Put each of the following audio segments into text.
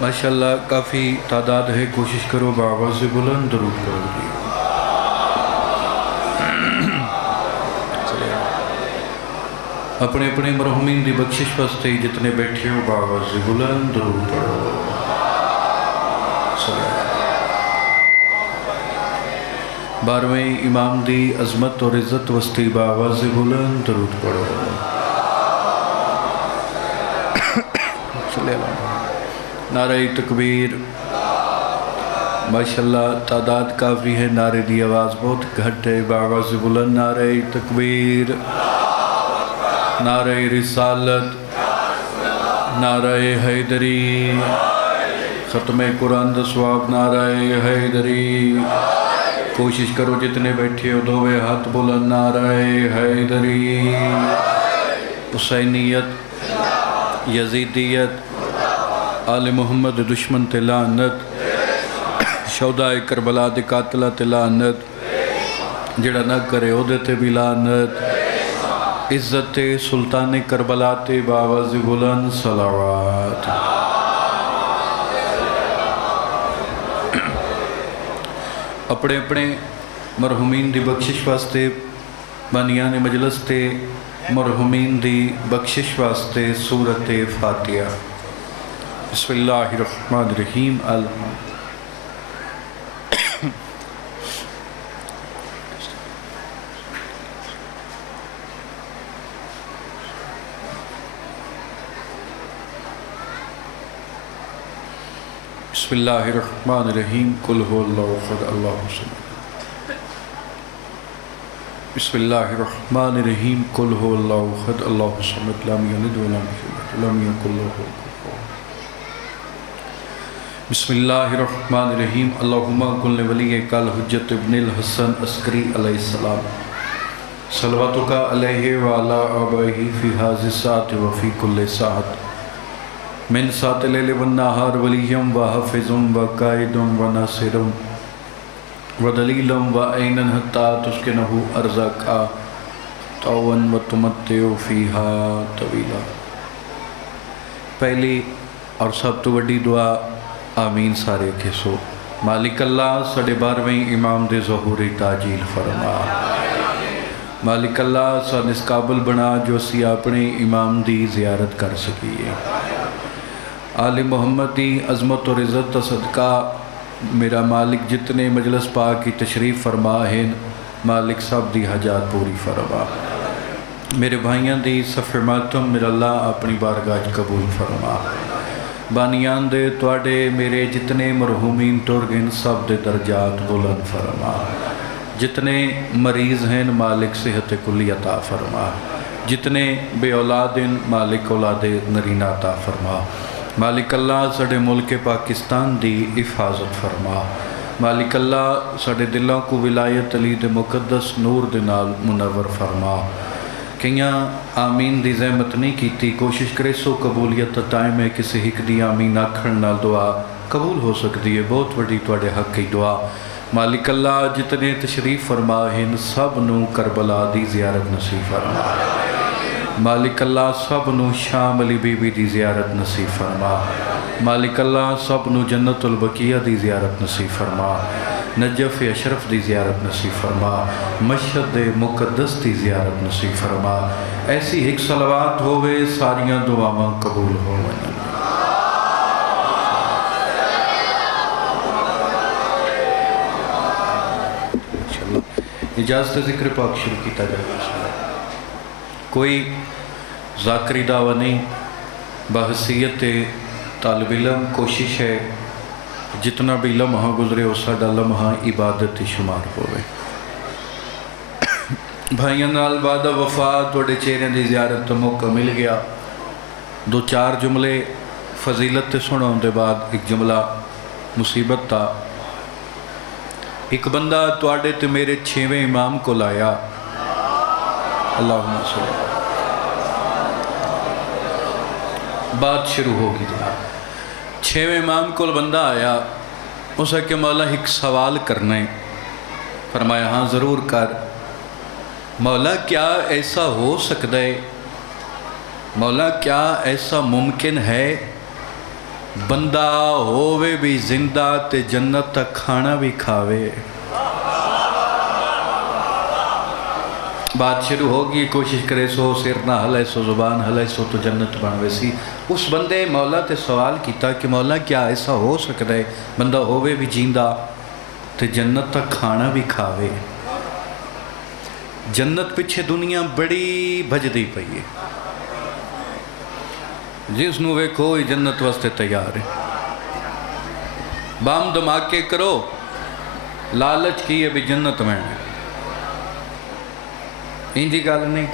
ماشاءاللہ کافی تعداد ہے، کوشش کرو بآواز بلند درود کرو گی۔ اپنے اپنے مرحومین دی بخشش واسطے جتنے بیٹھے ہو بآواز بلند درود پڑھو۔ بارہویں امام دی عظمت اور عزت واسطے بآواز بلند درود پڑھو۔ نعرہ تکبیر۔ ماشاءاللہ تعداد کافی ہے، نعرے دی آواز بہت گھٹ ہے، بآواز بلند نعرہ تکبیر، نعرہ رسالت، نعرہ حیدری، ختم قرآن دا ثواب نعرہ حیدری۔ کوشش کرو جتنے بیٹھے ہو دووے ہاتھ بلند نعرہ حیدری۔ حسینیت، یزیدیت، آل محمد دشمن تے لعنت، شہداء کربلا دے قاتلہ تے لعنت، جڑا نہ کرے او دے تے بھی لعنت، عزت سلطان کربلا تے بآواز بلند صلوات۔ اپنے اپنے مرحومین دی بخشش واسطے، بانیان مجلس تے مرحومین دی بخشش واسطے سورت فاتحہ۔ بسم اللہ الرحمن الرحیم۔ بسم اللہ الرحمن الرحیم۔ قل هو اللہ احد اللہ الصمد۔ بسم اللہ الرحمن الرحیم۔ قل هو اللہ احد اللہ الصمد لم یلد ولم یولد ولم یکن لہ کفوا احد۔ بسم اللہ الرحمن الرحیم۔ اللہم کن لولیک الحجۃ ابن الحسن عسکری علیہ السلام صلواتک علیہ وعلی آبائہ فی ھذی الساعۃ وفی کل ساعۃ من ساعۃ اللیل والنہار ولیم وحافظ وقائد وناصر ودلیل وعینا حتی تسکنہ ارضک طوعا وتمتع فیہا طویلا۔ پہلی اور سب تو بڑی دعا آمین سارے کھسو۔ مالک اللہ ساڑھے بارہویں امام دے ظہوری تاجیل فرما۔ مالک اللہ سان اس قابل بنا جو اسی اپنے امام دی زیارت کر سکیے۔ آل محمد دی عظمت اور عزت تا صدقہ میرا مالک جتنے مجلس پاک کی تشریف فرما ہیں، مالک سب دی حاجات پوری فرما۔ میرے بھائیاں دی صفحہ ماتم میرا اللہ اپنی بارگاہ قبول فرما۔ بانیان دے توڑے میرے جتنے مرحومین ٹرگن سب دے درجات بلند فرما۔ جتنے مریض ہیں مالک صحت کلی عطا فرما۔ جتنے بے اولاد ہیں مالک اولاد نرینہ عطا فرما۔ مالک اللہ ساڑھے ملک پاکستان دی حفاظت فرما۔ مالک اللہ ساڑھے دلوں کو ولایت علی دے مقدس نور دے نال منور فرما۔ کئیاں آمین دی زحمت نہیں کیتی، کوشش کرے سو قبولیت ٹائم ہے کسی ہک دی آمین آکھن نال دعا قبول ہو سکتی ہے، بہت بڑی توڑے حق کی دعا۔ مالک اللہ جتنے تشریف فرما ہیں سب نو کربلا دی زیارت نصیب فرما۔ مالک اللہ سب نو شام علی بی بی دی زیارت نصیب فرما۔ مالک اللہ سب نو جنت البقیہ دی زیارت نصیب فرما۔ نجف اشرف دی زیارت نصیب فرما۔ مشہد مقدس دی زیارت نصیب فرما۔ ایسی ایک صلوات ہوئے ساریاں دعاواں قبول ہوئے۔ اجازت ذکر پاک شروع کیتا جائے۔ کوئی ذاکری دعویٰ نہیں، بحثیت طالب علم کوشش ہے جتنا بھی لمحہ گزرے اس ساڑھا لمحہ عبادت شمار ہوئے۔ بھائیاں نال بعد وفات توڑے چہرے دی زیارت تو موقع مل گیا۔ دو چار جملے فضیلت تے سنوں دے بعد ایک جملہ مصیبت تھا۔ ایک بندہ توڑے تے میرے 6ویں امام کو لایا، اللہم صلی اللہ، بات شروع ہوگی تھا۔ 6ویں امام کو بندہ آیا، اسے کہ مولا ایک سوال کرنا ہے۔ فرمایا ہاں ضرور کر۔ مولا کیا ایسا ہو سکتا ہے، مولا کیا ایسا ممکن ہے بندہ ہووے بھی زندہ تے جنت تک کھانا بھی کھاوے. بات شروع ہوگی کوشش کرے سو سر نہ ہلے سو زبان ہلے سو تو جنت بن ویسی. اس بندے مولا تے سوال کیتا کہ مولا کیا ایسا ہو سکتا ہے بندہ ہووے بھی جیندہ تے جنت تک کھانا بھی کھاوے. جنت پیچھے دنیا بڑی بھجدی پئی ہے. جس نو ویکھو جنت واسطے تیار ہے. بام دھماکے کرو لالچ کی ہے بھی جنت میں انجی گل نہیں.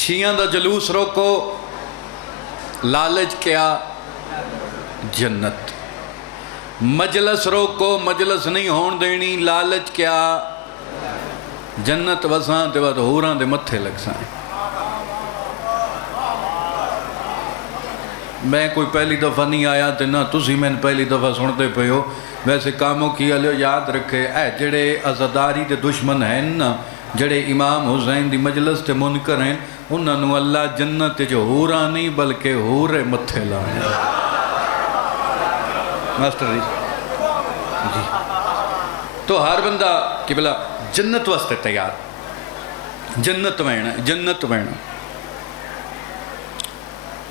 شیعہ دا جلوس روکو لالچ کیا جنت. مجلس روکو مجلس نہیں ہون دینی لالچ کیا جنت. وساں تے بعد ہوراں دے متھے لگ سائیں. میں کوئی پہلی دفعہ نہیں آیا تے نہ تسی میں پہلی دفعہ سنتے پے ہو. ویسے کاموں کی علیہ یاد رکھے اے جڑے عزاداری دے دشمن ہیں نا جڑے امام حسین دی مجلس تے منکر ہیں انہاں نو اللہ جنت جو ہوراں نہیں بلکہ ہورے متھے لانے. ماسٹر جی تو ہر بندہ کہ بلا جنت واسطے تیار. جنت وینا جنت وینا.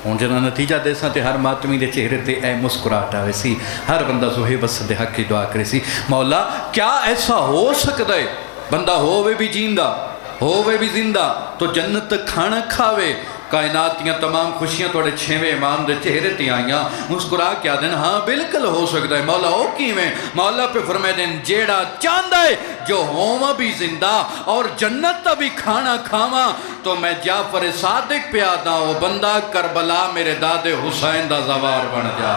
ہوں جنا نتیجہ دے ساں تے ہر ماتمی دے چہرے تے اے مسکراہٹ آوے سی. ہر بندہ سوہے بس دے حق کی دعا کرے سی مولا کیا ایسا ہو سکتا ہے بندہ ہووے بھی جیندہ ہووے بھی زندہ تو جنت تک کھانا کھاوے. کائنات دیاں تمام خوشیاں توڑے چھویں امام دے چہرے تے آئیاں مسکرا کیا دن ہاں بالکل ہو سکتا ہے. مولا او کیویں؟ مولا پہ فرمائے دن جیڑا چاندہ ہے جو ہوواں بھی زندہ اور جنت تا بھی کھانا کھاواں تو میں جعفر صادق پہ آدھا ہو بندہ کربلا میرے داد حسین دا زوار بن جا.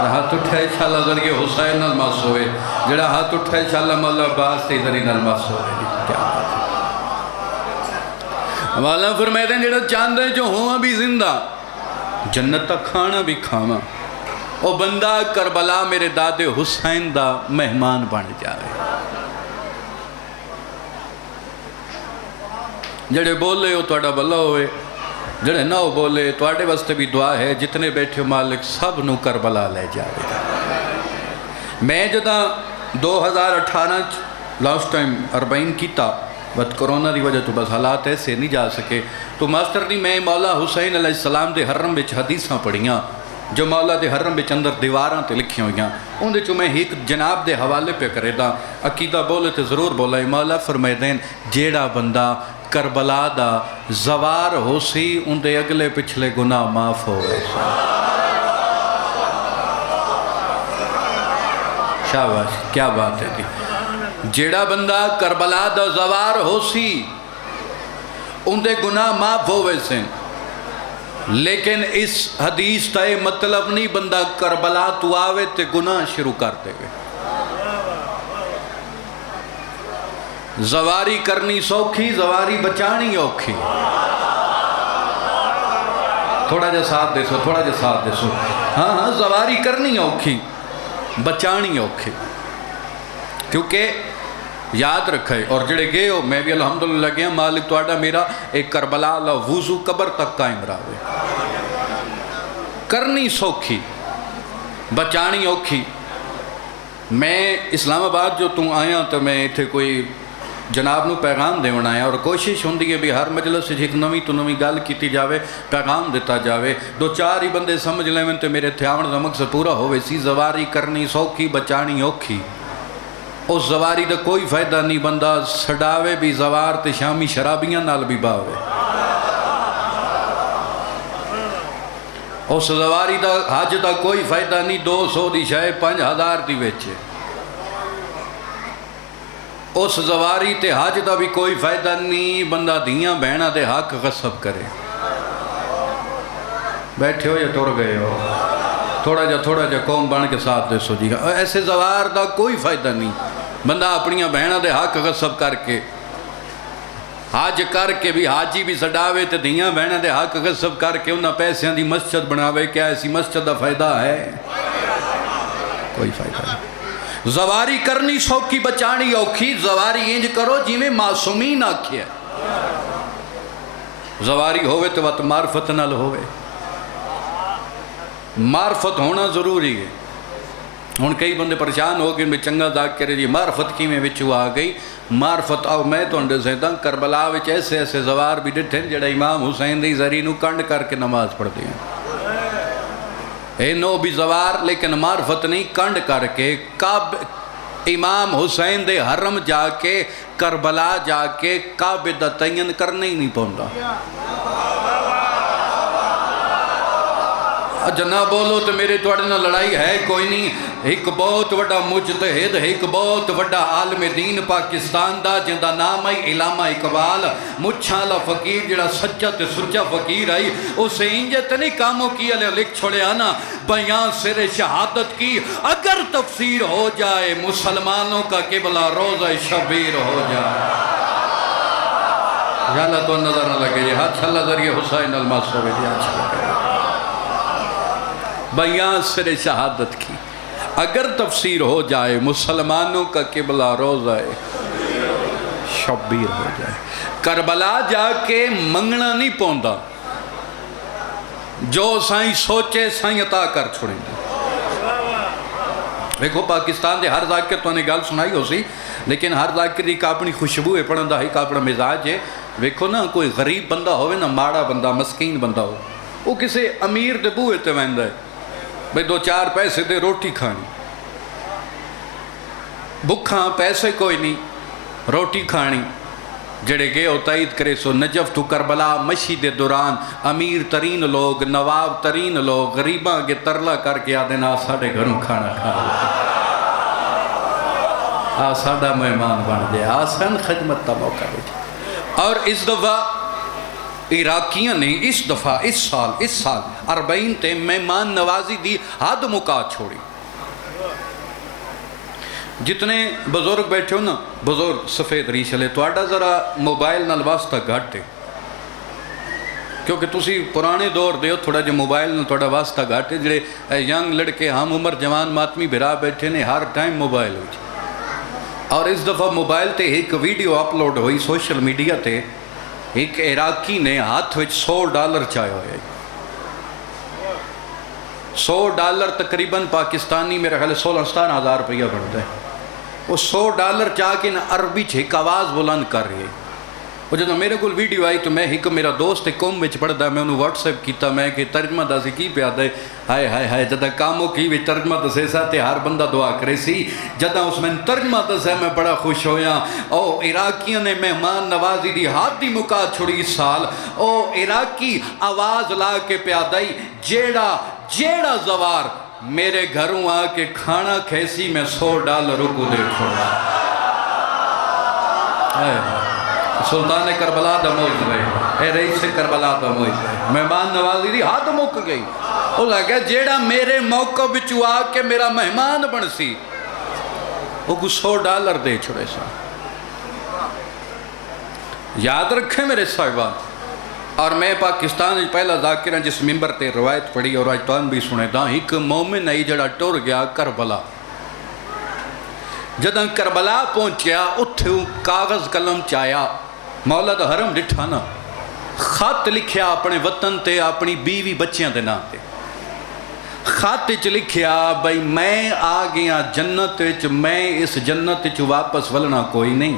ہاتھ اٹھائے انشاءاللہ ذریعے حسین نلماس ہوئے. جڑا ہاتھ اٹھائے انشاءاللہ مولا عباس تے ذریعے نلماس ہوئے. کیا بات ہے. مولا فرمائے دیں جڑا چاندے جو ہواں بھی زندہ جنت تک کھانا بھی کھاواں او بندہ کربلا میرے داد حسین دا مہمان بن جائے. جڑے بولے ہو توڑا بھلا ہوئے جڑے نہ ہو بولے توڑے واسطے بھی دعا ہے. جتنے بیٹھے مالک سب نو کربلا لے جائے. میں جدہ 2018 لاسٹ ٹائم 40 کیتا بس کرونا دی وجہ تو بس حالات ایسے نہیں جا سکے تو ماسٹر نہیں میں مولا حسین علیہ السلام دے حرم بچ حدیثاں پڑھیاں جو مولا دے حرم بچ اندر دیواراں تے لکھی ہوئیاں. ان دے چو میں ایک جناب دے حوالے پہ کرے دا عقیدہ بولے تے ضرور بولا. مولا فرمائے دین جیڑا بندہ کربلا دا زوار ہو سی ان دے اگلے پچھلے گناہ معاف ہو گئے. شاباش کیا بات ہے دی. جیڑا بندہ کربلا دا زوار ہو سی ان دے گناہ معاف ہوئے سے. لیکن اس حدیث تا یہ مطلب نہیں بندہ کربلا تو آوے تے گناہ شروع کرتے گئے. زواری کرنی سوکھی زواری بچانی اوکھی. تھوڑا جا ساتھ دے سو تھوڑا جا ساتھ دے سو. ہاں ہاں زواری کرنی اوکھی بچانی اوکھی. کیونکہ یاد رکھے اور جڑے گئے ہو میں بھی الحمدللہ گیا مالک توڑا میرا ایک کربلا اللہ وضو قبر تک قائم راوے. کرنی سوکھی بچانی اوکھی. میں اسلام آباد جو تم آیا تو میں تھے کوئی جناب نو پیغام دے آیا اور کوشش ہوندی ہے بھی ہر مجلس سے ایک نوی تو نوی گل کیتی جاوے پیغام دیتا جاوے. 2-4 ہی بندے سمجھ لیں تو میرے تھیاون دا مقصد پورا ہوئے سی. زواری کرنی سوکھی بچانی اوکھی. اس زواری دا کوئی فائدہ نہیں بندہ سڑاوے بھی زوار تے شامی شرابیاں نال بھی باوے. اس زواری دا حج دا کوئی فائدہ نہیں 200 دی شاہ 5000 دی ویچے. اس زواری تے حج دا بھی کوئی فائدہ نہیں بندہ دیاں بہنہ دے حق غصب کرے. بیٹھے ہو یا ٹر گئے ہو تھوڑا جا قوم بن کے ساتھ دے سو جی. ایسے زوار دا کوئی فائدہ نہیں بندہ اپنیاں بہنہ دے حق غصب کر کے حج کر کے بھی حاجی بھی سڑاوے تے دیاں بہنہ دے حق غصب کر کے انہاں پیسیاں دی مسجد بناوے. کیا ایسی مسجد دا فائدہ ہے؟ کوئی فائدہ نہیں. زواری کرنی سوکھی بچانی اوکھی. زواری انج کرو جی میں معصومین آکھیا. زواری ہوئے تو وقت معرفت نال ہوئے. معرفت ہونا ضروری ہے. ہوں کئی بندے پریشان ہو گئے میں چنگا ذاکر جی معرفت کیویں وچوں آ گئی. معرفت آؤ میں تہاڈے دسدا کربلا وچ ایسے ایسے زوار بھی ڈٹھے جڑا امام حسین دی زری نو کنڈ کر کے نماز پڑھدے ہیں. اے نو بھی زوار لیکن معرفت نہیں کنڈ کر کے کعب امام حسین دے حرم جا کے کربلا جا کے کعبے دا تعین کرنا ہی نہیں پوندا. جنا بولو تو میرے توڑے نہ لڑائی ہے کوئی نہیں. ایک بہت وڈا مجتہد ایک بہت وڈا عالم دین پاکستان دا جندہ نام ہے علامہ اقبال مچھالا فقیر جڑا سچا تے سچا فقیر آئی اسے انجت نہیں کاموں کیا لے لکھ چھوڑے آنا بیان سر شہادت کی اگر تفسیر ہو جائے مسلمانوں کا قبلہ روزہ شبیر ہو جائے. یا اللہ تو نظر نہ لگے جی ہاتھ اللہ ذریعہ حسین الماسوی دیا چھوڑے بیان سر شہادت کی اگر تفسیر ہو جائے مسلمانوں کا قبلہ روزہ شبیر ہو جائے. کربلا جا کے منگنا نہیں پوندا جو سائیں سوچے سائیں عطا کر چھوڑیں گے. دیکھو پاکستان دے ہر ذاکر تو نے گال سنائی ہو سی لیکن ہر ذاکر ایک اپنی خوشبو ہے پڑھن دا ایک اپنا مزاج ہے. دیکھو نا کوئی غریب بندہ ہوئے نا ماڑا بندہ مسکین بندہ ہو وہ کسے امیر دے بوئے تے ویندہ ہے بھئی دو چار پیسے دے روٹی کھانی بکھاں پیسے کوئی نہیں روٹی کھانی جڑے گئے ہو تائید کرے سو نجف تو کربلا مشی دے دوران امیر ترین لوگ نواب ترین لوگ غریباں کے ترلا کر کے آدھے نا ساڑھے گھروں کھانا کھا ساڑھا مہمان بن دے آسان خدمت تا موقع دے. اور اس دفعہ عراقیاں نے اس دفعہ اس سال 40 تے مہمان نوازی دی حد مکا چھوڑی. جتنے بزرگ بیٹھے ہو نا بزرگ سفید ریش لے تو آڈا ذرا موبائل نال واسطہ گھٹے کیونکہ تسی پرانے دور دے ہو تھوڑا جو موبائل نال تھوڑا واسطہ گھٹے جڑے ینگ لڑکے ہم عمر جوان ماتمی بھرا بیٹھے نے ہر ٹائم موبائل ہوئی. اور اس دفعہ موبائل تے ایک ویڈیو اپلوڈ ہوئی سوشل میڈیا تے ایک عراقی نے ہاتھ وچ $100 چاہے ہوئے. $100 تقریباً پاکستانی میرا خیال 16-17 ہزار روپیہ بڑھتا ہے. وہ $100 چاہ کے نا عربی چھے آواز بلند کر رہی ہے. وہ جب میرے کو ویڈیو آئی تو میں ایک میرا دوست قوم وچ پڑھتا میں انہوں واٹس ایپ کیتا میں کہ ترجمہ دا سی کی پہ آدھے ہائے ہائے ہائے جدہ کاموں کی بھی ترجمہ دا سے ساتھے ہر بندہ دعا کرے سی جدہ اس میں ترجمہ دا سے میں بڑا خوش ہویا. او عراقیوں نے مہمان نوازی دی ہاتھ دی مکا چھوڑی اس سال او عراقی آواز لا کے پہ آدھائی جیڑا زوار میرے گھروں آ کے کھانا کھیسی میں $100 رکو دے چھوڑا. سلطان کربلا دا موج رہے اے رئیس کربلا دا موج رہے مہمان نوازی دی ہاتھ مک گئی. وہ لگا جیڑا میرے موقع بچو آ کے میرا مہمان بن سی وہ کو $100 دے چھوڑے سا. یاد رکھیں میرے صاحبان. اور میں پاکستان پہلا ذاکر ہیں جس ممبر تے روایت پڑھی اور آج توان بھی سنے دا ایک مومن ہے جڑا ٹور گیا کربلا. جدہ کربلا پہنچیا اتھے کاغذ قلم چایا مولا دا حرم ڈٹھا نا خط لکھیا اپنے وطن تے اپنی بیوی بچیاں دے نام تے. خط چ لکھیا بھئی میں آ گیا جنت وچ میں اس جنت وچ واپس ولنا کوئی نہیں.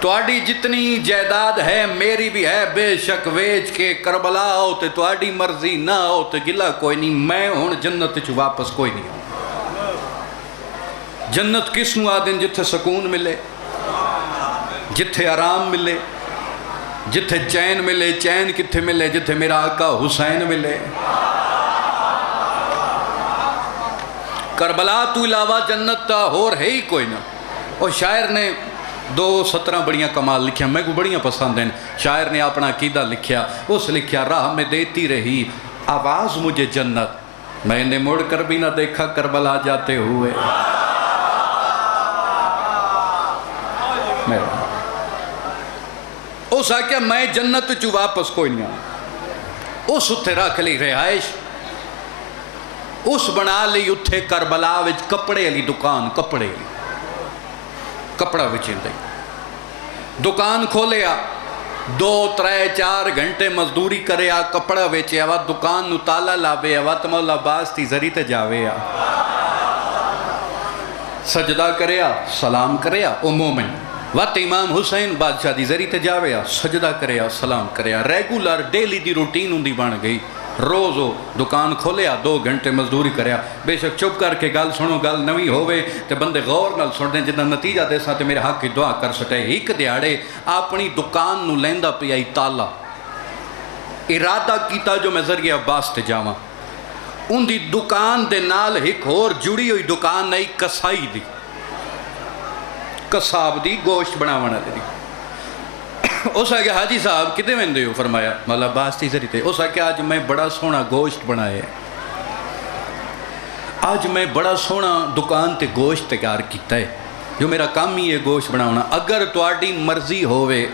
تواڈی جتنی جائیداد ہے میری بھی ہے بے شک ویچ کے کربلا ہو تے تواڈی مرضی نہ ہو تے گلا کوئی نہیں میں ہن جنت وچ واپس کوئی نہیں. جنت کس نو آدن جتھے سکون ملے جتھے آرام ملے جتھے چین ملے. چین کتھے ملے جتھے میرا آقا حسین ملے. کربلا تو علاوہ جنت تا ہور ہے ہی کوئی نہ. اور شاعر نے 2-17 بڑیاں کمال لکھیا میں کو بڑیاں پسند ہیں. شاعر نے اپنا عقیدہ لکھیا اس لکھیا راہ میں دیتی رہی آواز مجھے جنت میں نے مڑ کر بھی نہ دیکھا کربلا جاتے ہوئے. اس آکیا میں جنت چو واپس کوئی نہیں آیا. اس اتھے رکھ لی رہائش اس بنا لی اتھے کربلا وچ کپڑے علی دکان کپڑے علی کپڑا وچین دے دکان کھولیا 2 3 4 گھنٹے مزدوری کرے آ کپڑا ویچے آ دکان نو تالا لاوے آ تو مولا عباس دی زری تے جاوے آ سجدہ کرے آ سلام کرے آ او مومن وقت امام حسین بادشاہ دی زری تے جاوے آ سجدہ کرے آ سلام کرے a regular daily the routine ہوں دی بن گئی روز ہو دکان کھولے آ 2 گھنٹے مزدوری کرے آ بے شک چپ کر کے گل سنو گل نوی ہوئے تے بندے غور نال سن دیں جدہ نتیجہ دے ساتھ میرے حق کی دعا کر سٹے ایک دیاڑے اپنی دکان نو لیندہ پی آئی تالا ارادہ کیتا جو میں ذریعہ عباس تے جاواں ان دی دکان دے نال ایک اور جڑی ہوئی دکان نئی کسائی دی کساب دی گوشت بناونا دی اس آگے حاجی صاحب کتے میں دے ہو فرمایا مولا عباس تی ذریعے اس آگے آج میں بڑا سونا گوشت بنائے آج میں بڑا سونا دکان تے گوشت تیار کیتا ہے جو میرا کام ہی ہے گوشت بناونا اگر تواڈی مرضی ہوئے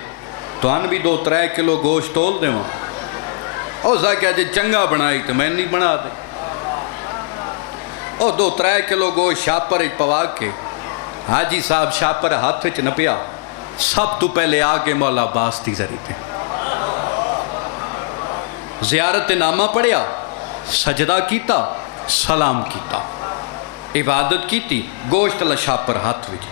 تو ان بھی 2-3 کلو گوشت تول دے وہاں اس آگے آج چنگا بنائی تو میں نہیں بنا دے او 2-3 کلو گوشت شاپر پوا کے حاجی صاحب شاپر ہاتھ وچ نہ پیا سب تو پہلے آگے مولا عباس دی ذریعے تے زیارت نامہ پڑھیا سجدہ کیتا سلام کیتا عبادت کیتی گوشت اللہ شاپر ہاتھ وچ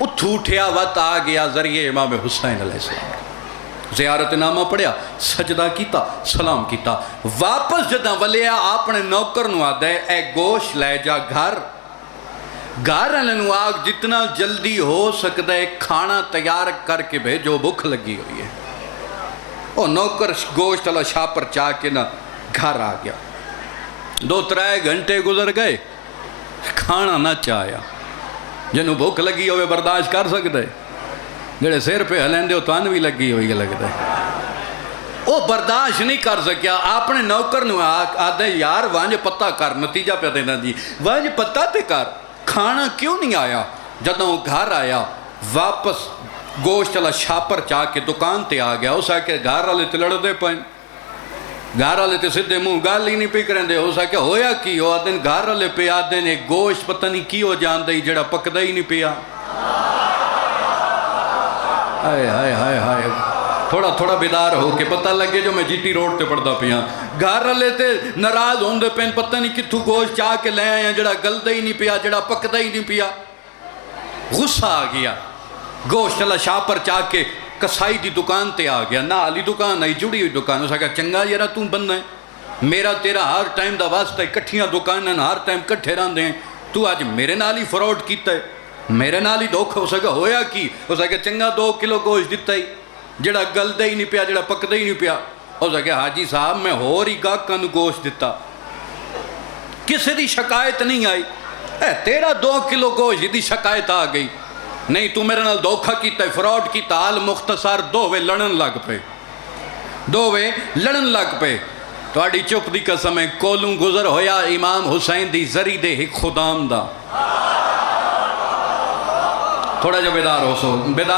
اتھو اٹھیا وقت آ گیا ذریعے امام حسین علیہ السلام زیارت نامہ پڑھیا سجدہ کیتا سلام کیتا واپس جدہ ولیا اپنے نوکر نو آدھے اے گوشت لے جا گھر گھر آگ جتنا جلدی ہو سکتا ہے کھانا تیار کر کے بھیجو بھوک لگی ہوئی ہے اور نوکر گوشت اللہ شاپر چاہ کے نہ گھر آ گیا 2-3 گھنٹے گزر گئے کھانا نہ چاہیا جنہوں بھوک لگی ہوئے برداشت کر سکتے جڑے سیر پہ ہلین دے ہو تو ان بھی لگی ہوئی لگتا ہے وہ برداشت نہیں کر سکیا اپنے نوکر نو آدھے یار وانج پتہ کر نتیجہ پہ دینا جی وانج پتہ تے کر کھانا کیوں نہیں آیا جدوں گھر آیا واپس گوشت اللہ شاپر چاہ کے دکان تے آ گیا اس آکے گھر والے تے لڑ دے پائیں گھر والے تے سدھے منہ گل ہی نہیں پی کریں دے اس آکے ہویا کی ہو آدھن گھر والے پہ آدھن ایک گوشت پتہ نہیں کی ہو جان دے جڑا پکدا ہی نہیں پیا ہائے ہائے ہائے ہائے تھوڑا تھوڑا بیدار ہو کے پتہ لگے جو میں جی ٹی روڈ تے پڑھدا پیا گھر والے تے ناراض ہوندے پین پتہ نہیں کتھوں گوشت چاہ کے لے آئے جڑا گلدا ہی نہیں پیا جڑا پکدا ہی نہیں پیا غصہ آ گیا گوشت اللہ شاپر چاہ کے کسائی دی دکان تے آ گیا نہ علی دکان آئی جڑی ہوئی دکان اس کہا چنگا یارا تم بننا ہے میرا تیرا ہر ٹائم دا واسطہ ہے کٹھیاں دکانیں ہر ٹائم کٹھے رہندے ہیں تو آج میرے نال ہی فراڈ کیتا ہے میرے نال ہی دھوکا اس کہا ہویا کی اس کہا چنگا 2 کلو گوشت دیتا ہی جڑا گلدا ہی نہیں پیا جڑا پکدا ہی نہیں پیا اس کہا حاجی صاحب میں ہور ہی گاہکاں نوں گوشت دیتا کسی دی شکایت نہیں آئی تیرا 2 کلو گوشت دی شکایت آ گئی نہیں تو میرے نال دھوکا کیتا ہے فراڈ کیتا حال مختصر دووے لڑن لگ پے تواڈی چپ دی قسم ہے کولوں گزر ہویا امام حسین دی زری دے ایک خدام دا تھوڑا جو بیدار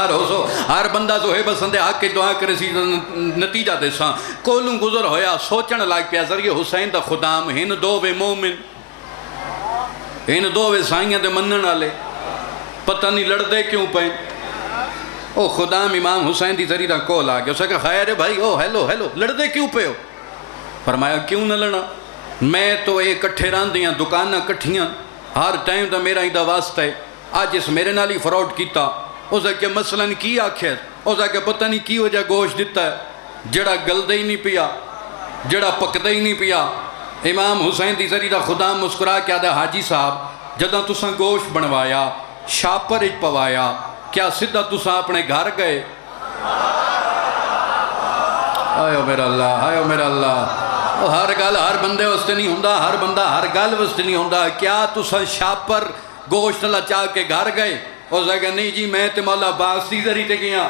ہو سو ہر بندہ جو ہے بسندے حق کی دعا کرے سی نتیجہ دے ساں کولوں گزر ہویا سوچن لگ پیا ذریعے حسین دا خدام ہن دووے مومن ہن دووے سائیاں دے منن والے پتہ نہیں لڑ دے کیوں پائیں او خدام امام حسین دی ذریعہ کول آ گیا اس کہا خیر ہے بھائی او ہیلو لڑ دے کیوں پہ ہو فرمایا کیوں نہ لڑا میں تو ایک کٹھے راندیاں دکاناں کٹھیاں ہر ٹائم دا میرا ہی دا واسطہ ہے آج اس میرے نال ہی فراڈ کیتا اس کہ مثلاً کی آکھے اس کہ پتہ نہیں کی وجہ گوشت دیتا ہے جڑا گلدا ہی نہیں پیا جڑا پکدا ہی نہیں پیا امام حسین دی ذریعہ خدا مسکرا کے آدھا حاجی صاحب جداں تساں گوشت بنوایا شاپر اچ پوایا کیا سدھا تساں اپنے گھر گئے آئیو میرا اللہ ہر گل ہر بندے واسطے نہیں ہوندا ہر بندہ ہر گل واسطے نہیں ہوندا کیا تساں شاپر گوشت اللہ چاہ کے گھر گئے اس نے کہا نہیں جی میں تے مولا عباس دی ذریعے تے گیا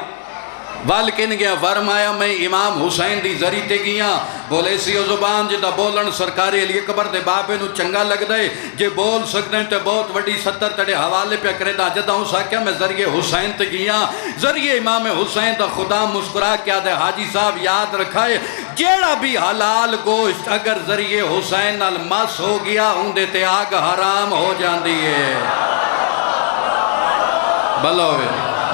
وال کن گیا فرمایا میں امام حسین دی ذریعے تے گیا بولے سی او زبان جدا بولن سرکاری علی اکبر دے بابے نو چنگا لگ دے جے بول سکتے ہیں تے بہت وڈی 70 تڑے حوالے پہ کرے دا جدا ہوں ساکیا میں ذریعے حسین تے گیا ذریعے امام حسین دا خدا مسکرا کیا دے حاجی صاحب یاد رکھائے جیڑا بھی حلال گوشت اگر ذریعے حسین نال مس ہو گیا ہوں دے تے آگ حرام ہو جاندی ہے بلو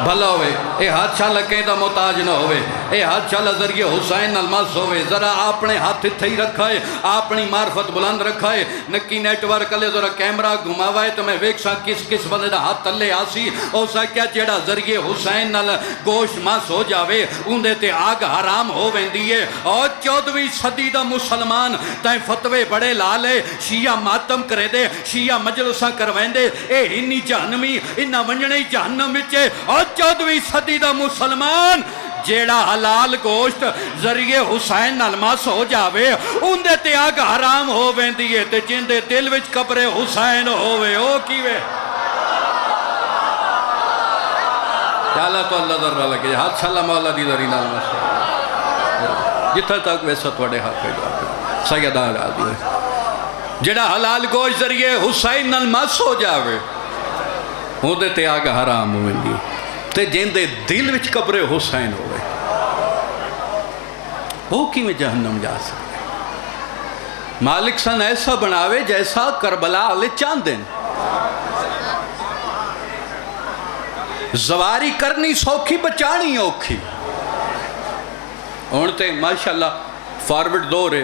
بھلا ہوئے، اے ہاتھ شاہ لکیں دا محتاج نہ ہوئے، اے ہاتھ شاہ ذریعے حسین نلمس ہوئے. ذرا اپنے ہاتھ تھے ہی رکھا ہے، اپنی معرفت بلند رکھا ہے. نکی نیٹ ورک لے ذرا کیمرہ گھماوا ہے تو میں ویک سا کس بندے دا ہاتھ تلے آسی او سا کیا جیڑا ذریعے حسین نل گوشت مس ہو جاوے اندے تے آگ حرام ہو ویندی ہے. اور 14ویں صدی دا مسلمان تائیں فتوے بڑے لالے شیعہ ماتم کرے دے، شیعہ مجلساں کروین دے، اے ہنی جہنمی انہا ونجنے جہنم وچے. اور 14ویں صدی دا مسلمان جیڑا حلال گوشت ذریعے حسین نلمس ہو جاوے اندے تے آگ حرام ہو ویندی ہے. تے جن دے دل وچ قبر حسین ہووے او کیوے چالا تو اللہ ذرہ لگے ہاتھ شاء اللہ مولا دی ذری نلمس جتھا تک ویسا توڑے ہاتھ پہ جاتے سیدہ راضی ہے. جڑا حلال گوشت ذریعے حسین نلمس ہو جاوے اندے تے آگ حرام ہو ویندی تے جن دے دل وچ قبر حسین ہوئے وہ کی میں جہنم جا سکتے. مالک سن ایسا بناوے جیسا کربلا علی چاندن. زواری کرنی سوکھی بچانی اوکھی. اونتے ماشاءاللہ فارورڈ دور ہے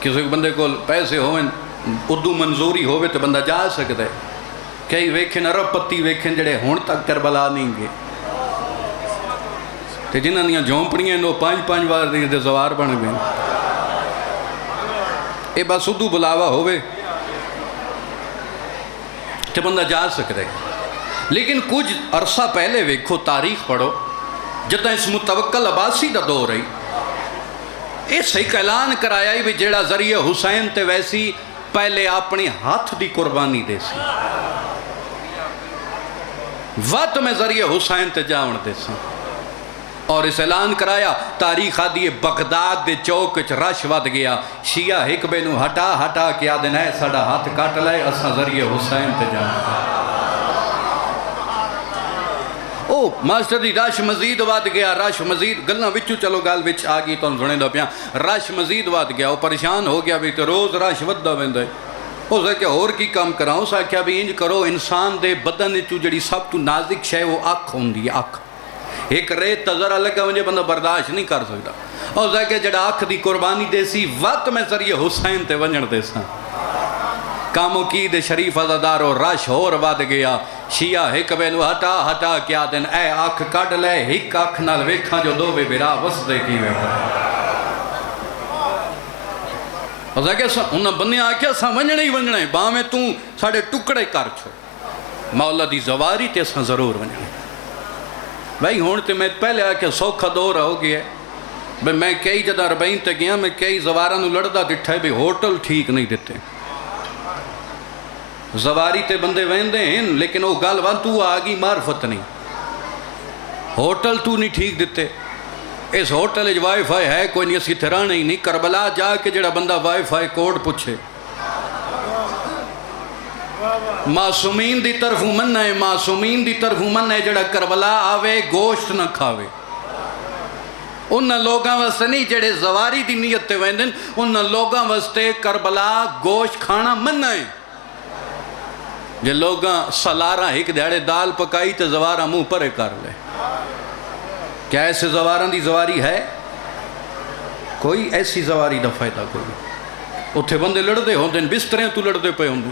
کسی بندے کو پیسے ہوئیں اردو منظوری ہوئے تو بندہ جا سکتا ہے. کئی ویکھن عرب پتی ویکھن جڑے ہون تک کربلا نہیں گے تے جنہاں دیاں جھونپڑیاں نو 5-5 بار دے زوار بن گئے. اے بس اردو بلاوا ہوئے تے بندہ جا سکتا ہے. لیکن کچھ عرصہ پہلے ویکھو تاریخ پڑھو جدہ اس متوکل عباسی دا دور رہی اس ایک اعلان کرایا بھی جیڑا ذریعہ حسین تے ویسی پہلے اپنی ہاتھ دی قربانی دے سی وقت میں ذریعہ حسین تے جاون دے سی. اور اس اعلان کرایا تاریخ آدھی بغداد دے چوک چ رش ود گیا. شیعہ ایک بے نو ہٹا کے آدھن ہے ساڑا ہاتھ کاٹ لائے اساں ذریعہ حسین تے جاون. او ماسٹر دی رش مزید ود گیا. رش مزید گلنا وچو چلو گال وچ آگئی تو سنے دا پیاں رش مزید ود گیا. وہ پریشان ہو گیا بھی تو روز رش ودہ ویندے. او سا کیا اور کی کام کراؤں سا کیا بھی انج کرو انسان دے بدن چو جڑی سب تو نازک شے وہ اکھ ہوندی ہے. اکھ ایک ریت تذرہ لگا مجھے بندہ برداشت نہیں کر سکتا. او سا کیا جڑا اکھ دی قربانی دے سی وقت میں ذریعہ حسین تے ونجن دے سا. کامو کی دے شریف عزادارو رش ہور ود گیا. شیعہ ایک بینو ہٹا کیا دن اے آنکھ کٹ لے ایک آنکھ نال ویکھاں جو دو بے برا وس دے کی ویکھاں. اور کہ انہاں بندے آکھیا سا ونجنے ہی ونجنے باہمیں تو ساڑے ٹکڑے کر چھو مولا دی زواری تے سا ضرور ونجنے. بھائی ہون تے میں پہلے آکھیا سوکھا دور ہو گیا ہے. میں کئی جدہ 40 تے گیا میں کئی زوارہ نو لڑدا دٹھا ہے بھی ہوٹل ٹھیک نہیں دیتے. زواری تے بندے ویندے ہیں لیکن وہ گل وان تو آگی معرفت نہیں. ہوٹل تو نہیں ٹھیک دیتے. اس ہوٹل جو وائی فائی ہے کوئی نہیں اسی طرح نہیں. کربلا جا کے جڑا بندہ وائی فائی کوڈ پوچھے معصومین دی طرف مننا ہے. معصومین دی طرف مننا ہے جڑا کربلا آوے گوشت نہ کھاوے. انہاں لوگاں واسطے نہیں جڑے زواری دی نیت تے ویندن انہاں لوگاں واسطے کربلا گوشت کھانا مننا ہے. جے لوگاں سلارہ ایک دیڑے دال پکائی تے زوارہ منہ پرے کر لے. کیا ایسے زواران دی زواری ہے؟ کوئی ایسی زواری دا فائدہ کوئی نہیں. اتھے بندے لڑ دے ہوندے بستریں تو لڑ دے پہ ہوندے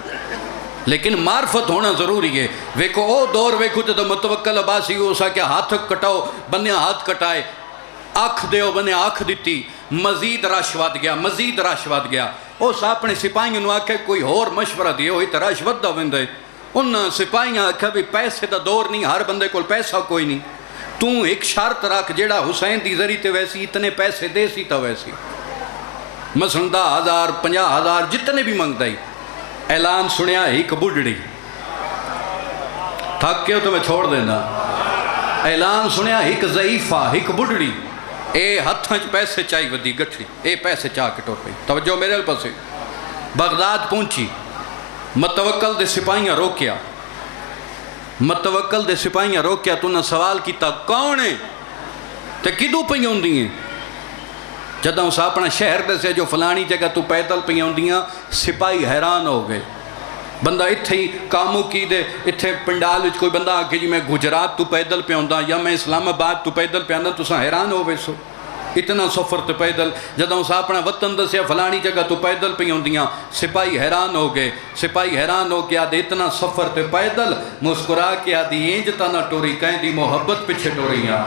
لیکن معرفت ہونا ضروری ہے. ویکھو او دور ویکھو تے متوکل عباسی ہو سا کہ ہاتھ کٹاؤ بندے ہاتھ کٹائے آنکھ دیو بندے آنکھ دیتی. مزید رش ود گیا. اس اپنے سپاہیوں نو آکھے کوئی اور مشورہ دیو ہوئی تو رش ودہ ویندے. انہاں سپاہیاں آکھے بھی پیسے دا دور نہیں ہر بندے کو پیسہ کوئی نہیں. تو ایک شرط رکھ جیڑا حسین دی ذریعے تے ویسی اتنے پیسے دے سی تا ویسی مثلا 10,000 50,000 جتنے بھی منگ دائی. اعلان سنیا ایک بڑھڑی تھک کے تو میں چھوڑ دینا. اعلان سنیا ایک ضعیفہ ایک بڑھڑی اے ہتھاں پیسے چاہی ودی گٹھڑی اے پیسے چاہ کے ٹوٹ پئی. توجہ میرے پاسے بغداد پہنچی. متوکل دے سپاہیاں روکیا تو نہ سوال کیتا کون ہے تے کدوں پئی ہوندیاں. جدہ اس اپنا شہر دے سے جو فلانی جگہ تو پیدل پئی ہوندیاں سپاہی حیران ہو گئے. بندہ اتھے ہی کاموں کی دے اتھے پنڈال وچ کوئی بندہ آکے جی میں گجرات تو پیدل پہ آندا یا میں اسلام آباد تو پیدل پہ آندا تساں حیران ہو ویسو اتنا سفر تے پیدل جدوں اسا اپنا وطن دسیا فلانی جگہ تو پیدل پہ آندیاں سپاہی حیران ہو گئے سپاہی حیران ہو کے آدھے اتنا سفر تے پیدل مسکرا کے آدھی اینج تا نہ ٹوری کہیں دی محبت پیچھے ٹوریاں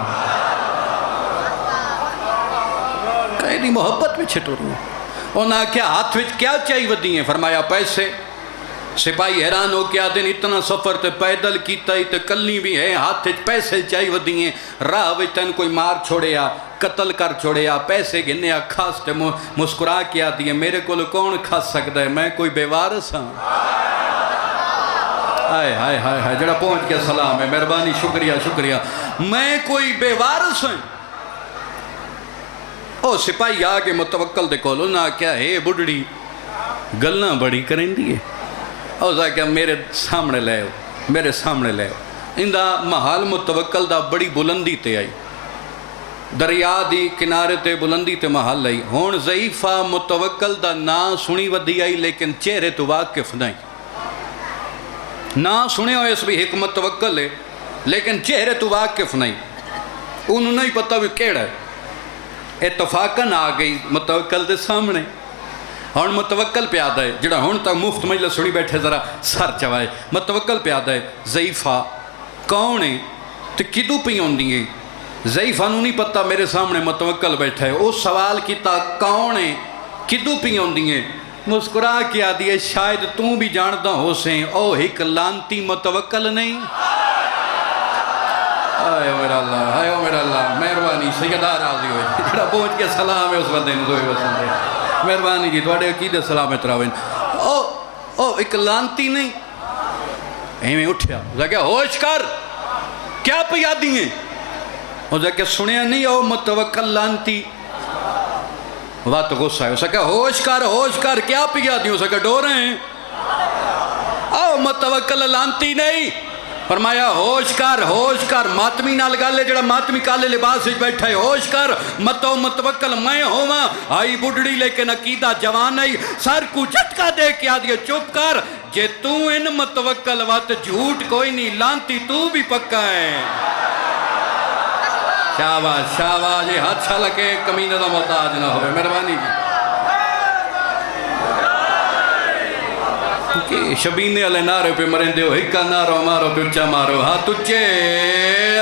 کہیں دی محبت پیچھے ٹوریاں انہاں کیا ہاتھ وچ کیا چاہی ودی ہیں فرمایا پیسے سپاہی حیران ہو کے آدھے اتنا سفر تے پیدل کیتا ہی تے کلی بھی ہے ہاتھ وچ پیسے چاہی ودی ہیں راہ وچ تین کوئی مار چھوڑیا قتل کر چھوڑیا پیسے گھنیا کھاس تے مسکرا کے آدھی ہیں میرے کو کون کھاس سکتا ہے میں کوئی بے وارث ہاں ہائے ہائے ہائے ہائے جڑا پہنچ کے سلام ہے مہربانی شکریہ شکریہ میں کوئی بے وارث ہوں او سپاہی آگے متوکل دے کولو نہ کیا ہے بڑھڑی گلنا بڑی کریں دیئے او کیا میرے سامنے لے میرے سامنے لے اندہ محال متوکل دا بڑی بلندی تے آئی دریا دی کنارے تے بلندی تے محل آئی ہون ضعیفہ متوکل دا نا سنی ودی آئی لیکن چہرے تو واقف نہیں نا سنے ہوئے اس بھی حکمت توکل ہے لیکن چہرے تو واقف نہیں انہوں نہیں پتہ بھی کیڑا ہے اتفاقاً آ گئی متوکل دے سامنے ہون متوکل پہ آدھا ہے جڑا ہون تک مفت مجلس سڑی بیٹھے ذرا سر چوائے متوکل پہ آدھا ہے ضعیفہ کون ہے تو کدو پہ ہوندی ہیں ضعیفہ نو نہیں پتہ میرے سامنے متوکل بیٹھا ہے او سوال کیتا کون ہے کدو پہ ہوندی ہیں مسکرا کے آدھی ہے شاید توں بھی جاندہ ہو سیں او ایک لانتی متوکل نہیں آئے میرا اللہ آئے میرا اللہ مہربانی سیدہ راضی ہوئے جڑا پہنچ کے سلام ہے اس بندے نے دوئے وسن دے مہربانی جی تواڈے عقیدے سلامت راوین او ایک لانتی نہیں ایویں اٹھیا کیا ہوش کر کیا پہ یادی ہیں وہ کہ سنیا نہیں او متوکل لانتی بات غصہ ہے اسے کہا ہوش کر کیا پہ یادی اسے کہا ڈورے ہیں او متوکل لانتی نہیں فرمایا ہوش کر ماتمی نال گالے جڑا ماتمی کالے لباس وچ بیٹھا ہے ہوش کر متوکل میں ہوا آئی بڑھڑی لیکن عقیدہ جوان آئی سر کو جھٹکا دے کے آدھی چپ کر جے تو ان متوکل وات جھوٹ کوئی نہیں لانتی تو بھی پکا ہے شاباش یہ ہاتھ چھا لکے کمینہ دا محتاج نہ ہوئے مہربانی جی شبینے علی نعرے پہ مرندے ہو ہکا نعرہ مارو پہ اچھا مارو ہاتھ اچھے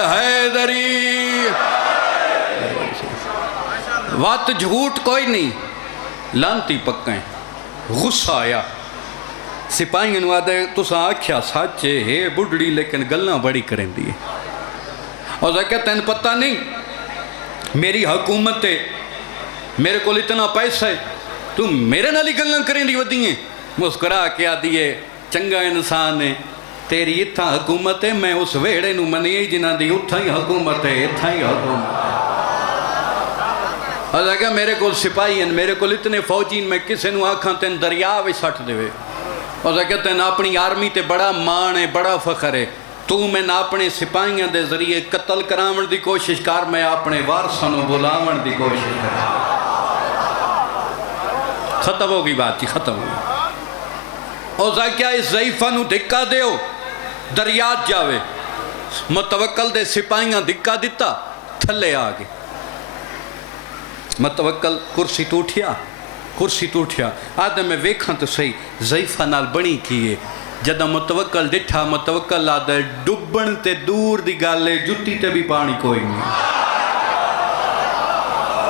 حیدری وات جھوٹ کوئی نہیں لانتی پکائیں غصہ آیا سپاہیاں نو آدھے تساں آکھیا سچے ہے بڑھڑی لیکن گلنا بڑی کریں دیئے اور زکیہ تین پتہ نہیں میری حکومت ہے میرے کو اتنا پیسہ ہے تم میرے نالی گلنا کریں دی ودی ہیں مسکرا کے آدھی ہے چنگا انسان ہے تیری اتھا حکومت ہے میں اس ویڑے نو منی جنہ دی اتھا ہی حکومت ہے اتھا ہی حکومت ہے اور زکیہ میرے کو سپاہی ہیں میرے کو اتنے فوجین میں کسے نو آکھاں تین دریا وی سٹ دے اور زکیہ تین اپنی آرمی تے بڑا مان ہے بڑا فخر ہے تو میں نہ اپنے سپاہیاں دے ذریعے قتل کراون دی کوشش کر میں اپنے وارثاں نو بلاون دی کوشش کر ختم ہوگی بات جی ختم ہوگی اور زکیہ اس ضعیفہ نو دھکا دیو دریات جاوے متوکل دے سپاہیاں دھکا دیتا تھلے آگے متوکل کرسی ٹوٹیا آدھے میں ویکھاں تو صحیح ضعیفہ نال بنی کیے جدہ متوکل ڈٹھا متوکل آدھے ڈبن تے دور دی گالے جتی تے بھی پانی کوئی نہیں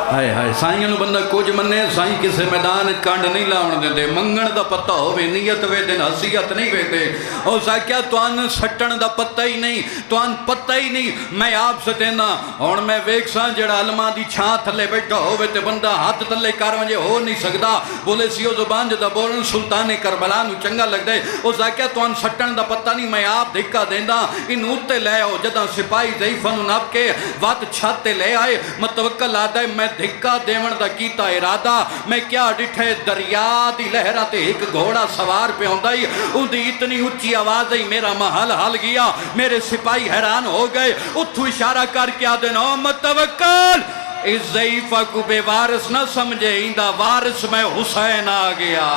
ہائے ہائے سائیاں نو بندہ کچھ مننے سائیں کسے میدان کانڈ نہیں لاؤن دے دے منگن دا پتہ ہوئے نیت وے دن حسیت نہیں وے دے اور ساکیا توان سٹن دا پتہ ہی نہیں توان پتہ ہی نہیں میں آپ سے دینا اور میں ویک ساں جڑا علماء دی چھان تھلے بیٹھا ہوئے تے بندہ ہاتھ تھلے کارونجے ہو نہیں سکدا بولے سیو زبان جدا بولن سلطان کربلا نو چنگا لگ دے اور ساکیا توان سٹن دا پتہ نہیں میں آپ دھکا دینا ان اوتے لے آؤ جدا سپاہی ضعیفہ نو ناب کے وات چھاتے لے آئے متوکل آدھے میں دھکا دیون دا کیتا ارادہ میں کیا ڈٹھے دریا دی لہرہ تے ایک گھوڑا سوار پہ ہوندائی ان دی اتنی اچھی آواز ہے میرا محل حل گیا میرے سپاہی حیران ہو گئے اتھو اشارہ کر کے آدھے نو متوکل اس ضعیفہ کو بے وارث نہ سمجھے اندہ وارث میں حسین آ گیا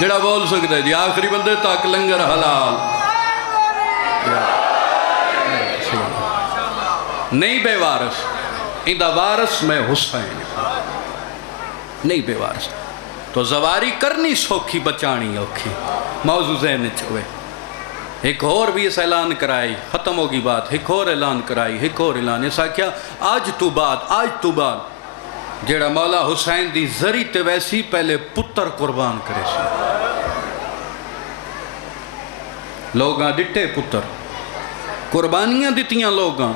جڑا بول سکتا ہے جی آخری بندے تک لنگر حلال نہیں بے وارث اندہ وارث میں حسین نہیں بے وارث تو زواری کرنی سوکھی بچانی اوکھی موضوع ذہن چھوئے ایک اور بھی اس اعلان کرائی ختم ہوگی بات ایک اور اعلان کرائی ایک اور اعلان ایسا کیا آج تو بعد جیڑا مولا حسین دی زری تے ویسی پہلے پتر قربان کرے سی لوگاں ڈٹے پتر قربانیاں دیتیاں لوگاں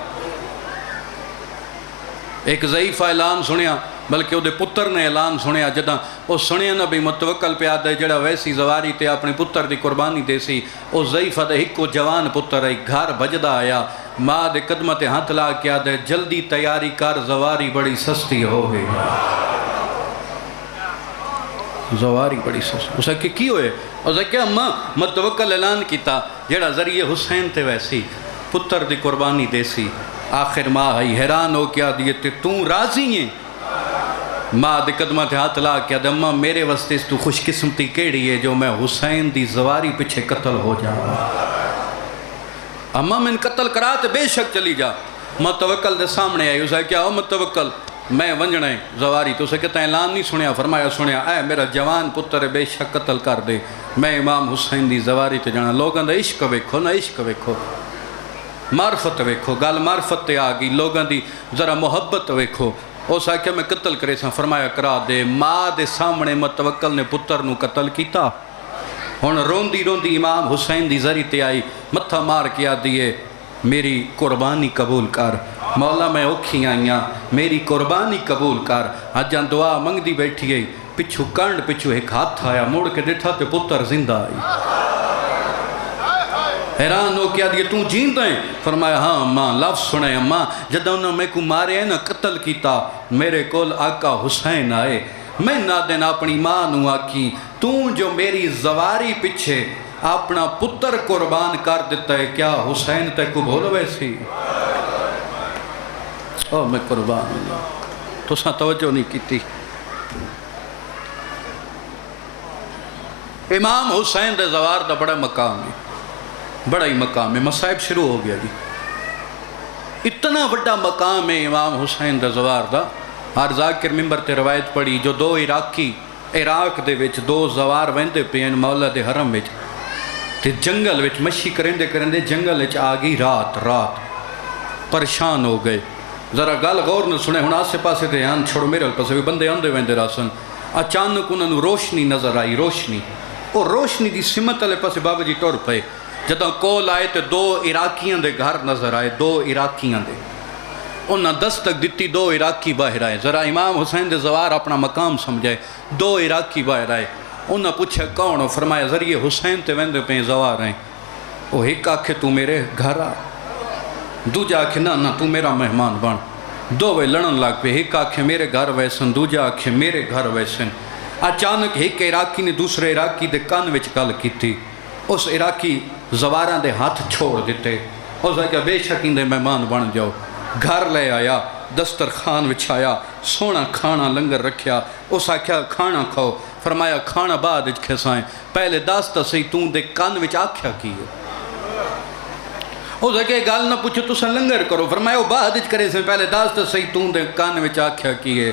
ایک ضعیف اعلان سنیا بلکہ وہ دے پتر نے اعلان سنیا جداں وہ سنیا نہ بھی متوکل پہ آدھے جڑا ویسی زواری تے اپنی پتر دی قربانی دے سی وہ ضعیف آدھے ہکو جوان پتر ہے گھر بجدہ آیا ماں دے قدمت ہاتھ لا کے آدھے جلدی تیاری کر زواری بڑی سستی ہو گئی زواری بڑی سستی اسے کہ کی ہوئے اسے کہ اماں متوکل اعلان کیتا جڑا ذریعے حسین تے ویسی پتر دی قربانی دے سی آخر ماں ہی حیران ہو کیا دیئے تے توں راضی ہیں ماں دے قدمت ہاتھ لا کیا دے اماں میرے واسطے تو خوش قسمتی کیڑی ہے جو میں حسین دی زواری پچھے قتل ہو جاؤں اماں میں قتل کرا تے بے شک چلی جا متوکل دے سامنے آئی اسے کیا متوکل میں ونجنا ہے زواری تو اسے کہتا ہے اعلان نہیں سنیا فرمایا سنیا اے میرا جوان پتر بے شک قتل کر دے میں امام حسین دی زواری تے جانا لوگاں دا عشق ویکھو نہ عشق ویکھو معرفت ویکھو گل معرفت تے آگئی لوگاں دی ذرا محبت ویکھو اس آکھیا میں قتل کرے ساں فرمایا کرا دے ماں دے سامنے متوکل نے پتر نو قتل کیتا ہن روندی روندی امام حسین دی زری تے آئی متھا مار کیا دیئے میری قربانی قبول کر مولا میں اوکھی آئیاں میری قربانی قبول کر آجاں دعا منگ دی بیٹھی گئی پچھو کنڈ پچھو ایک ہاتھ آیا موڑ کے ڈٹھا تے پتر زندہ آئی حیران ہو کیا دیئے توں جیندہ ہیں فرمایا ہاں اماں لفظ سنے اماں جدہ انہوں میں کو مارے ہیں نا قتل کیتا میرے کول آقا حسین آئے میں نہ دینا اپنی ماں نو آکی توں جو میری زواری پچھے اپنا پتر قربان کر دیتا ہے کیا حسین تے کو بھول ویسی او میں قربان اللہ تو ساں توجہ نہیں کیتی امام حسین دے زوار دا بڑا مقام ہے بڑا ہی مقام ہے مصائب شروع ہو گیا جی اتنا بڑا مقام ہے امام حسین دے زوار دا ہر ذاکر ممبر تے روایت پڑی جو دو عراقی عراق دے وچ دو زوار ویندے پین مولا دے حرم وچ تے جنگل وچ مشی کرندے کرندے جنگل وچ آگئی رات پریشان ہو گئے ذرا گل غور نہ سنے ہن آسے پاسے تے آن چھوڑو میرے پاسے بھی بندے آندے ویندے راسن اچانک انہوں روشنی نظر آئی روشنی اور روشنی دی سمت والے پاسے بابا جی ٹر پئے جدوں کول آئے تے دو عراقیاں دے گھر نظر آئے دو عراقیاں دے انہاں دستک دیتی دو عراقی باہر آئے ذرا امام حسین دے زوار اپنا مقام سمجھائے دو عراقی باہر آئے انہاں پوچھا کون ہو فرمایا ذریعے حسین تے ویندے پہ زوار ہیں وہ ایک آکھے تو میرے گھر آ دوجا آکھے نہ تو میرا مہمان بن دو وے لڑن لگ پہ ایک آکھے میرے گھر ویسن دوجا آکھے میرے گھر ویسن اچانک ایک عراقی نے دوسرے عراقی دے کان وچ گل کیتی اس عراقی زواراں دے ہاتھ چھوڑ دیتے اس نے کہا بے شک اندے مہمان بن جاؤ گھر لے آیا دسترخوان وچھایا سونا کھانا لنگر رکھیا اس آکھیا کھانا کھاؤ فرمایا کھانا بعد وچ کھسائیں پہلے داستا سی توں دے کان وچ آکھیا کی اس نے کہا گل نہ پوچھو تسا لنگر کرو فرمایا وہ بعد وچ کرے سے پہلے داستا سی توں دے کان وچ آکھیا کی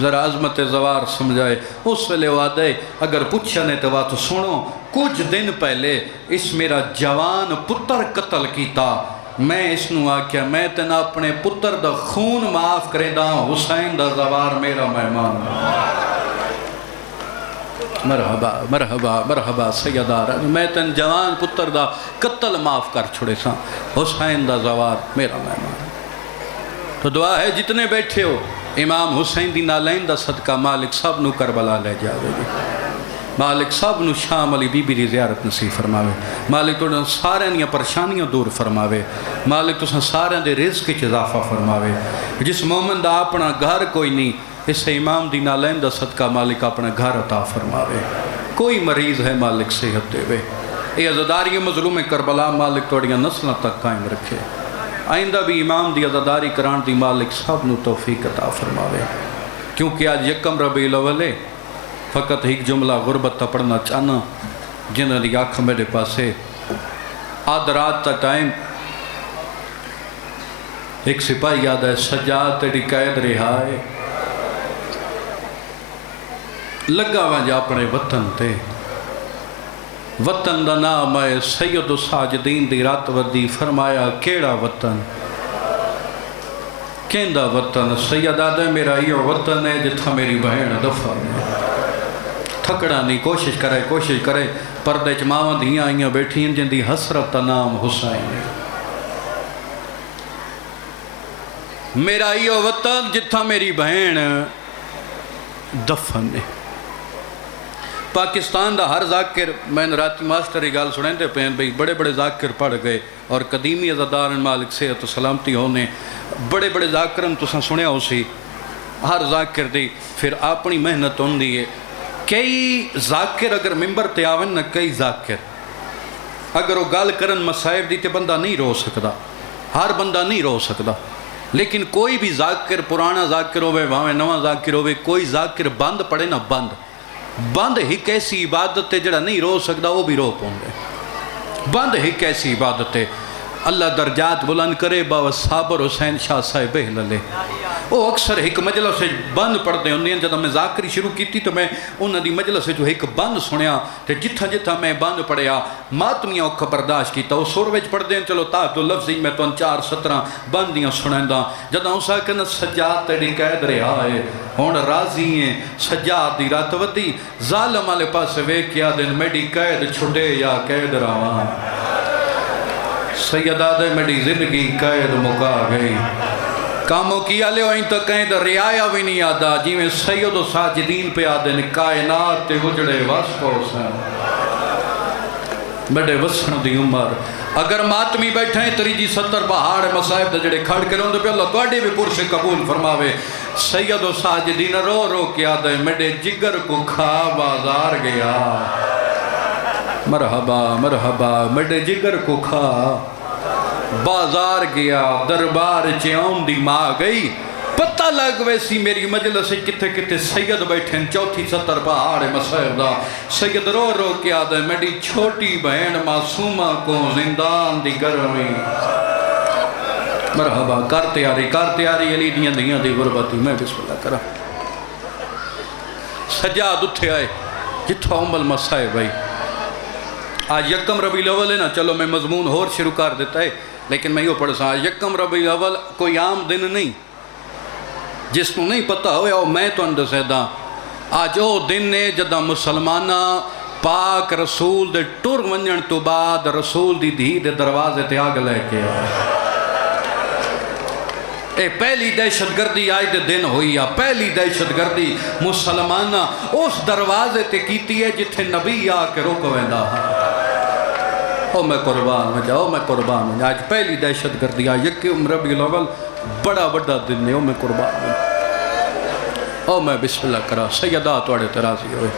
ذرا عظمت زوار سمجھائے اس ویلے وعدے اگر پوچھنے تو بات سنو کچھ دن پہلے اس میرا جوان پتر قتل کیتا میں اس نو آکھیا میں تینا اپنے پتر دا خون معاف کرے دا حسین دا زوار میرا مہمان مرحبا مرحبا مرحبا سیدہ میں تین جوان پتر دا قتل معاف کر چھوڑے سا حسین دا زوار میرا مہمان تو دعا ہے جتنے بیٹھے ہو امام حسین دی نالین دا صدقہ مالک صاحب نو کربلا لے جاوے گی مالک صاحب نو شام علی بی بی دی زیارت نصیب فرماوے مالک تو سارے نیا پریشانیاں دور فرماوے مالک تو سارے دے رزق چ اضافہ فرماوے جس مومن دا اپنا گھر کوئی نہیں اس امام دی نالین دا صدقہ مالک اپنا گھر عطا فرماوے کوئی مریض ہے مالک صحت دے وے اے عزاداری مظلوم کربلا مالک توڑیاں نسلیں تک قائم رکھے آئندہ بھی امام دی عزاداری کران دی مالک صاحب نو توفیق عطا فرماوے کیونکہ آج یکم ربیع الاول ہے فقط ایک جملہ غربت تا پڑھنا چاہنا جنہ دی آنکھ میرے پاسے آدھ رات تا ٹائم ایک سپاہی یاد ہے سجاد تیری قید رہائے لگا وانجا اپنے وطن تے وطن دا نام ہے سید الساجدین دی رات ودی فرمایا کیڑا وطن کیندہ وطن سید آدھے میرا یہ وطن ہے جتھا میری بہن دفع تھکڑا نہیں کوشش کرے پردے چماواں دیاں آئیاں بیٹھی ہیں جن دی حسرت تا نام حسین ہے میرا یہ وطن جتھا میری بہن دفن ہے پاکستان دا ہر ذاکر میں راتی ماسٹر ہی گال سنیں دے پہن بھئی بڑے بڑے ذاکر پڑھ گئے اور قدیمی عزدارن مالک صحت و سلامتی ہونے بڑے بڑے ذاکرن تو سنیا ہو سی ہر ذاکر دی پھر اپنی محنت ہوں دی ہے کئی ذاکر اگر ممبر تے آون نہ کئی ذاکر اگر وہ گال کرن مسائب دی تے بندہ نہیں رو سکدا ہر بندہ نہیں رو سکدا لیکن کوئی بھی ذاکر پرانا ذاکر ہوئے وہاں نواں ذاکر ہوئے کوئی ذاکر بند پڑے نہ بند ایک ایسی عبادت ہے جڑا نہیں رو سکدا وہ بھی رو پوں گے بند ایک ایسی عبادت ہے اللہ درجات بلند کرے بابا صابر حسین شاہ صاحب للے وہ اکثر ایک مجلس سے بند پڑھتے ہوندے ہیں جب میں ذاکری شروع کی تھی تو میں انہوں دی مجلس سے جو ایک بند سنیا تے جتھا میں بند پڑھیا ماتمیاں اوکھا برداشت کیتا وہ سور وچ پڑھ دیں چلو تاہ تو لفظی میں تو 4-17 بندیاں سنیں دا جب اسا کہنا سجاد تیری قید رہائے ہون راضی ہیں سجاد دی رات ودی ظالم والے پاس وے کیا دن میری قید چھڑے یا قید رواں سیدہ دے میری زندگی قید مکا گئی کاموں کیا لے ہوئیں تو کہیں تو ریایا بھی نہیں آدھا جی میں سید و ساجدین پہ آدھے کائنات تے گجڑے واسف حسین بڑے وسن دی عمر اگر ماتمی بیٹھے ہیں تری جی 70 پہاڑ مسائب دا جڑے کھڑ کے روندے پہ اللہ توڑے بھی پور سے قبول فرماوے سید و ساجدین رو رو کے آدھے میرے جگر کو کھا بازار گیا مرحبا میرے جگر کو کھا بازار گیا دربار چیون دی ماں گئی پتہ لگ ویسی میری مجلس کتے سید بیٹھے ہیں 70 پہاڑ مسائب دا سید رو رو کے آدھے میری چھوٹی بہن معصومہ کو زندان دی گرمی مرحبا کر تیاری علی دیاں دی غربتی میں بسم اللہ کرا سجاد اٹھے آئے جتھا امبل مسائب بھائی آج یکم ربیع الاول ہے نا چلو میں مضمون اور شروع کر دیتا ہے لیکن میں یہ پڑھ سا یکم ربیع الاول کوئی عام دن نہیں جس کو نہیں پتہ ہویا وہ میں تو اندر سیدہ آج وہ دن نے جدہ مسلمانہ پاک رسول دے ٹور ونجن تو بعد رسول دی دھی دے دروازے تے آگ لے کے اے پہلی دہشت گردی آج دے دن ہوئی ہے پہلی دہشت گردی مسلمانہ اس دروازے تے کیتی ہے جتھے نبی آ کے روک ویندا او میں قربان میں جاؤ میں قربان میں آج پہلی دہشت گردی آج یکم ربیع الاول بڑا بڑا دن ہے او میں قربان میں او میں بسم اللہ کرا سیدہ توڑے ترازی ہوئے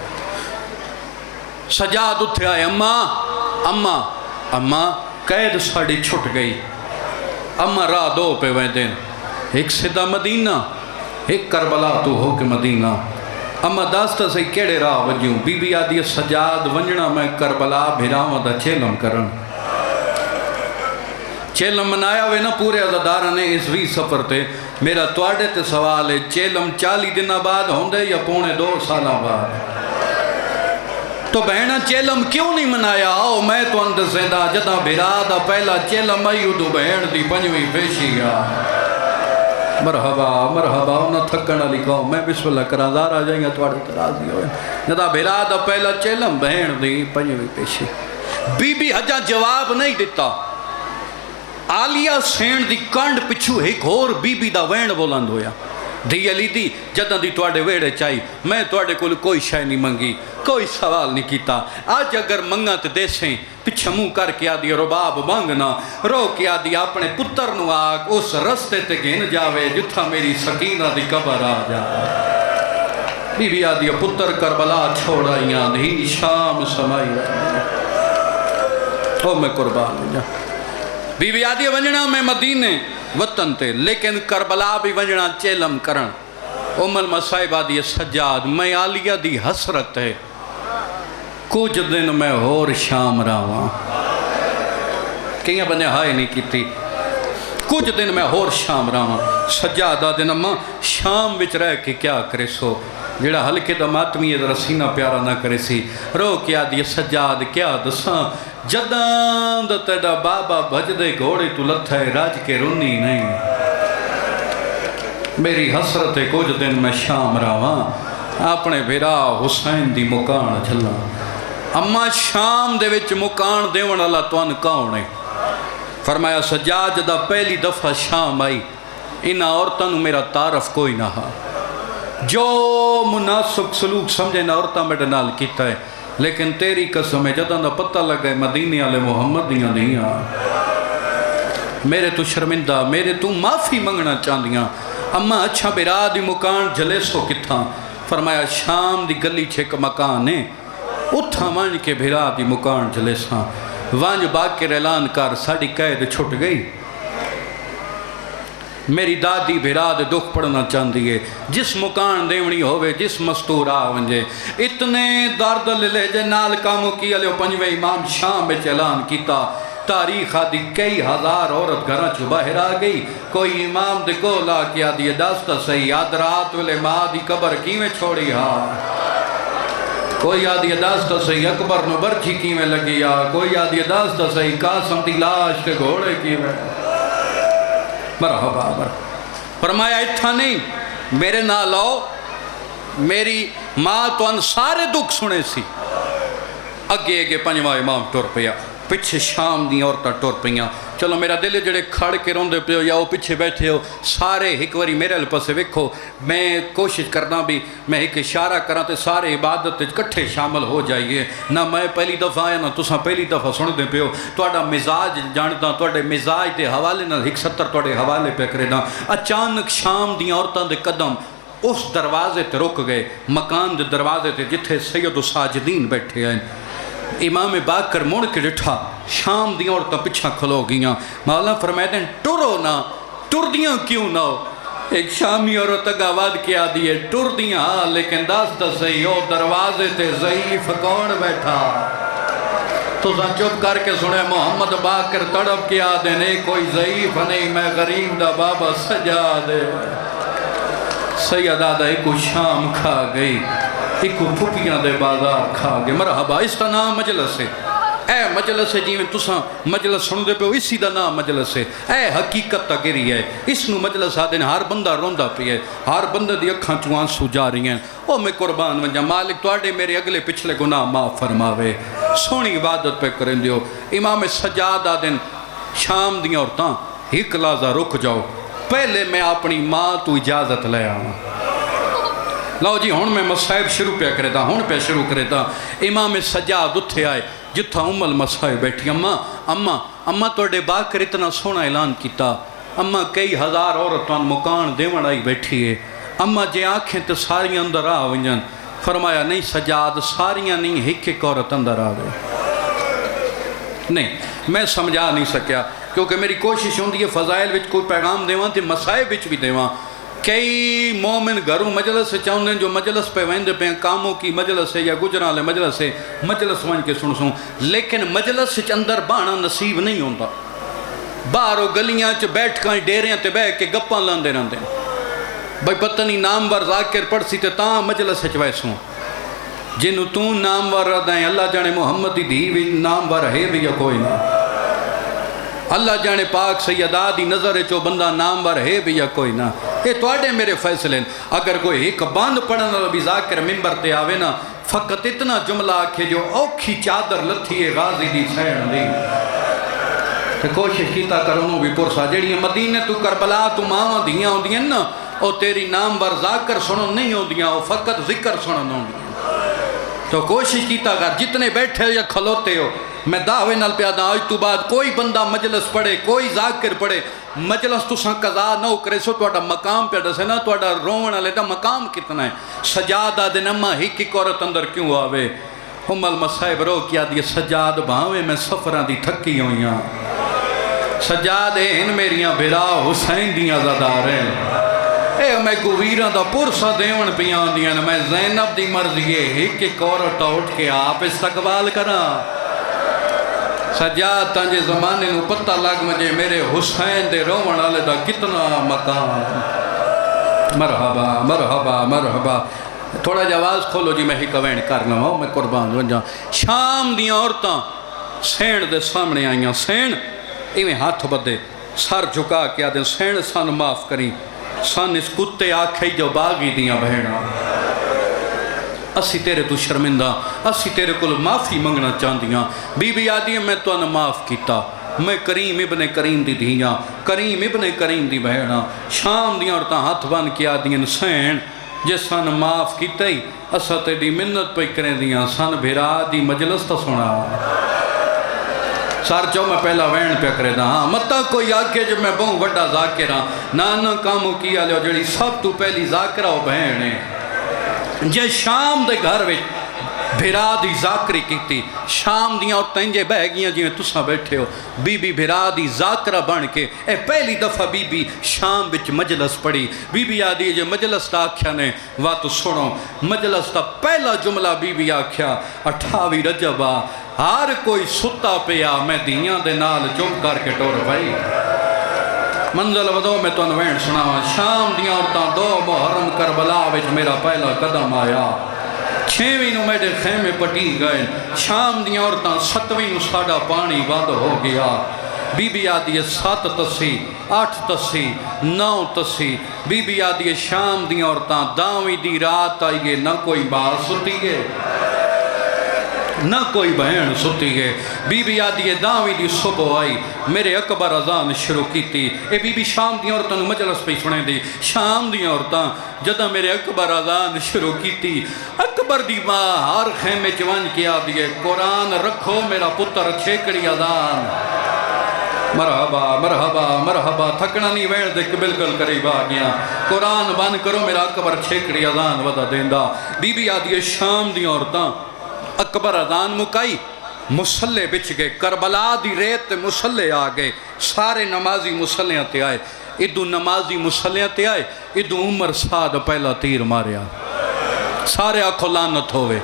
سجاد اٹھے آئے اماں قید ساڑی چھٹ گئی اماں راہ دو پہ ویں دن ایک سدہ مدینہ ایک کربلا تو ہو کے مدینہ اما داستہ سے کیڑے راہ وجیوں بی بی آدھی سجاد ونجنا میں کربلا بھیراؤں دا چیلم کرن چیلم منایا ہوئے نا پورے عزدارہ نے اس وی سفر تے میرا توڑے تے سوال ہے چیلم 40 دن بعد ہوندے یا پونے 2 سالہ بعد تو بہنہ چیلم کیوں نہیں منایا آؤ میں تو اندر زندہ جدہ بھیرادہ پہلا چیلم آئیو دو بہن دی پنجویں پیشی گیا مرحبا انہا تھکنا لکھاؤ میں بسم اللہ کرا دار آ جائیں گا توڑے ترازی ہوئے جدہ بھیرادہ پہلا چیلم بہن دی پنجویں پیشی بی بی حجہ جواب نہیں دیتا آلیہ سین دی کنڈ پچھو ایک اور بی بی دا وین بولند ہویا دی علی دی جدہ دی توڑے ویڑے چاہی میں توڑے کو کوئی شای نہیں منگی کوئی سوال نہیں کیتا آج اگر منگت دے سیں پچھا منہ کر کے آدھی رباب مانگنا رو کے آدھی اپنے پتر نو آگ اس رستے تے گھن جاوے جتھا میری سکینہ دی قبر آ جاوے بی بی آدھی پتر کربلا چھوڑائیاں دی شام سمائی او میں قربان ہوں جا بی بی آدھی ونجنا میں مدینے وطن تے لیکن کربلا بھی ونجنا چیلم کرن المصائبہ دی سجاد میں عالیہ دی حسرت ہے کچھ دن میں ہور شام رہا کئی بندے ہائے نہیں کیتی کچھ دن میں ہور شام رہا سجادہ دن اماں شام وچ رہ کے کیا کرے سو جڑا ہلکے دا ماتمی ادھر سینہ پیارا نہ کرے سی رو کیا دی سجاد کیا دساں جداں دا تیڑا بابا بھج دے گھوڑے تو لتھا ہے راج کے رونی نہیں میری حسرت ہے کچھ دن میں شام رہا اپنے بھیرا حسین دی مکان جھلا اما شام دے وچ مکان دیون اللہ توان کون ہے فرمایا سجاد جدہ پہلی دفعہ شام آئی انہا عورتاں نو میرا تعارف کوئی نہ ہا جو مناسب سلوک سمجھے نہ عورتاں میرے نال کیتا ہے لیکن تیری قسم ہے جدہ نہ پتہ لگا مدینے والے محمد دیاں نہیں میرے تو شرمندہ میرے تو معافی منگنا چاندیاں اما اچھا بیرا دی مکان جلے سو کتھاں فرمایا شام دی گلی چھک مکان ہے اتھا وانج کے بھیرا دی مکان جلے ساں وانج باقر اعلان کر ساڑی قید چھٹ گئی میری دادی بھیرا دے دکھ پڑھنا چاندی ہے جس مکان دیونی ہوئے جس مستور آونجے اتنے درد لے جے نال کامو کیا لے پنجوے امام شام بچ اعلان کیتا تاریخ آدھی کئی ہزار عورت گھراں چو باہر آ گئی کوئی امام دے کو لا کیا دیئے داستا صحیح آدھ رات والے ماں دی قبر کیویں چھوڑی ہاں کوئی آدھی داستا صحیح اکبر نو برچی کیویں لگی ہاں کوئی آدھی داستا صحیح قاسم دی لاش کے گھوڑے کیویں مرحبا فرمایا اتھا نہیں میرے نال آؤ میری ماں تو ان سارے دکھ سنے سی اگے اگے پنجواں امام ٹور پیا پچھے شام دی عورتاں ٹور پیاں چلو میرا دل جڑے کھڑ کے روندے پہ ہو یا وہ پیچھے بیٹھے ہو سارے ایک واری میرے پاسے ویکھو میں کوشش کرنا بھی میں ایک اشارہ کراں تے سارے عبادت کٹھے شامل ہو جائیے نہ میں پہلی دفعہ آیا نہ تساں پہلی دفعہ سن دے پہ ہو تہاڈا مزاج جاندا تہاڈے مزاج دے حوالے نال 170 تہاڈے حوالے پہ کرنا اچانک شام دی عورتاں دے قدم اس دروازے تے رک گئے مکان دے دروازے تے جتھے سید الساجدین بیٹھے ہیں امام باقر مڑ کے ڈٹھا شام دیاں عورتاں پچھا کھلو گیاں مولا فرمائے دیں ٹرو نہ ٹر دیاں کیوں نہ ہو ایک شامی عورت آواز کیا دیئے ٹر دیاں لیکن داستا صحیح ہو دروازے تے ضعیف کون بیٹھا تو سن چپ کر کے سنے محمد باقر تڑپ کیا دینے کوئی ضعیف نہیں میں غریب دا بابا سجا دے سید آدھا ایک شام کھا گئی ایک پھپیاں دے بازار کھا گئے مرحبا اس کا نام مجلس ہے اے مجلس ہے جی میں تساں مجلس سن دے پہ اسی دا نام مجلس ہے اے حقیقت تا گری ہے اس نو مجلس آدھے ہر بندہ روندہ پی ہے ہر بندہ دی اکھاں چوان سو جا رہی ہیں او میں قربان ونجا مالک توڑے میرے اگلے پچھلے گناہ معاف فرماوے سونی عبادت پہ کریں دیو امام سجاد آدھن شام دیاں عورتاں ایک لازہ رک جاؤ پہلے میں اپنی ماں تو اجازت لے آؤں لو جی ہون میں مصائب شروع پہ کرے دا ہون پہ شروع کرے دا امام سجاد اتھے آئے جتھا المصائب بیٹھی اماں توڑے باقر اتنا سونا اعلان کیتا اماں کئی ہزار عورتان مکان دیون آئی بیٹھی ہے اماں جے آنکھیں تے ساریاں اندر آ ونجن فرمایا نہیں سجاد ساریاں نہیں ایک ایک عورت اندر آ گئے نہیں میں سمجھا نہیں سکیا کیونکہ میری کوشش ہوندی ہے فضائل وچ کوئی پیغام دیواں تے مصائب وچ بھی دیواں کئی مومن گھروں مجلس سے چاہتے ہیں جو مجلس پہ ویندے پہ کاموں کی مجلس ہے یا گجران لے مجلس ہے مجلس وان کے سن لیکن مجلس سے اندر بانا نصیب نہیں ہوتا باہروں گلیاں چ بیٹھ کر ڈیریاں تے بیٹھ کے گپاں لاندے رہندے بھائی پتہ نہیں نامور ذاکر پڑھ سی تے تاں مجلس وچ ویسوں جنوں تو نامور ردائیں اللہ جانے محمد دی بھی نامور ہے بھی یا کوئی نہ اللہ جانے پاک سیدہ دی نظر چو بندہ نامور ہے بھی یا کوئی نہ یہ توڑے میرے فیصلے اگر کوئی ایک باند پڑھنا بھی ذاکر ممبر تے آوے نا فقط اتنا جملہ آکھے جو اوکھی چادر لتھی ہے غازی دی سین دی تو کوشش کیتا کرونوں بھی پرسا جیڑی مدینے تو کربلا تو ماں دیاں ہوں دیاں نا او تیری نامور ذاکر سنو نہیں ہوں دیاں او فقط ذکر سنو ہوں دیاں تو کوشش کیتا کر جتنے بیٹھے یا کھلوتے ہو میں دعوے نال پیادا آج تو بعد کوئی بندہ مجلس پڑھے کوئی ذاکر پڑھے مجلس تو ساں قضا نہ کرے سو تو مقام پہ ڈسے نا تو رونا لیتا مقام کتنا ہے سجادہ دن اما ہی کی عورت اندر کیوں آوے المصائب رو کیا دی سجاد بھاوے میں سفران دی تھکی ہوئیاں سجاد ان میریاں بھرا حسین دیاں زدار ہیں اے میں کو ویراں دا پرسا دیون پیاں دیاں میں زینب دی مرضی ہے ایک عورت اٹھ کے آپ استقبال کراں سجاد تانجے زمانے نو پتہ لگ مجھے میرے حسین دے رومن والے دا کتنا مقام. مرحبا مرحبا مرحبا. تھوڑا جا آواز کھولو جی میں ہی کوین کر لواں میں قربان ونجاں. شام دیاں عورتاں سین دے سامنے آئیاں. سین ایویں ہاتھ بدے سر جھکا کے آدھے سین سان معاف کریں سان اس کتے آکھے جو باغی دیاں بہناں اسی تیرے تو شرمندہ اسی تیرے کو معافی منگنا چاندیاں. بی بی آدھی میں تو انہ معاف کیتا میں کریم ابن کریم دی دھیاں کریم ابن کریم دی بہناں. شام دیاں عورتاں ہاتھ بن کے آدھیں سین جس سان معاف کیتا ہی اسا تیری منت پہ کریں دیاں سان بھیرا دی مجلس تا سنا سار چو میں پہلا وین پہ کرے دا. ہاں متا کوئی آکے جو میں بہوں وڈا ذاکرہ نانا کامو کیا لے جڑی سب تو پہلی ذاکرہ ہو بہنے جے شام دے گھر وچ بھیرا دی ذاکری کیتی. شام دیاں اور تنجے بہ گیاں جی میں تساں بیٹھے ہو بی بی بھیرا دی ذاکرہ بن کے اے پہلی دفعہ بی بی شام وچ مجلس پڑھی. بی بی آدھی جو مجلس تا آکھیا نے وات سنو مجلس تا پہلا جملہ بی بی آکھیا 28 رجبہ ہر کوئی ستا پیا میں دیاں دے نال چپ کر کے ٹور بھائی. منزل ودو میں تو انوین سناواں. شام دیاں عورتاں 2 محرم کربلا وچ میرا پہلا قدم آیا. 6ویں نو میرے خیمے پٹی گئے. شام دیاں عورتاں 7ویں نو ساڑا پانی بند ہو گیا. بی بی آدھی 7 تسی 8 تسی 9 تسی. بی بی آدھی شام دیاں عورتاں 10ویں دی رات آئیے نہ کوئی ماں ستی ہے نہ کوئی بہن ستی ہے. بی بی آدھی 10ویں دی صبح آئی میرے اکبر اذان شروع کی تھی. اے بی بی شام دی عورتاں مجلس پہ سنے دی. شام دی عورتاں جدہ میرے اکبر اذان شروع کی تھی اکبر دی ماں ہر خیمے چوان کیا دیئے قرآن رکھو میرا پتر چھیکڑی اذان. مرحبا مرحبا مرحبا. تھکنا نہیں وین دے بالکل قریب آ گیا. قرآن بان کرو میرا اکبر چھیکڑی اذان ودا دیندہ. بی بی آدھی شام دی عورتاں اکبر اذان مکائی مسلح بچ گئے. کربلا دی ریت مسلح آ گئے. سارے نمازی مسلحیں تے آئے. ادو نمازی مسلحیں تے آئے. ادو عمر سعد پہلا تیر ماریا. سارے آنکھوں لعنت ہوئے.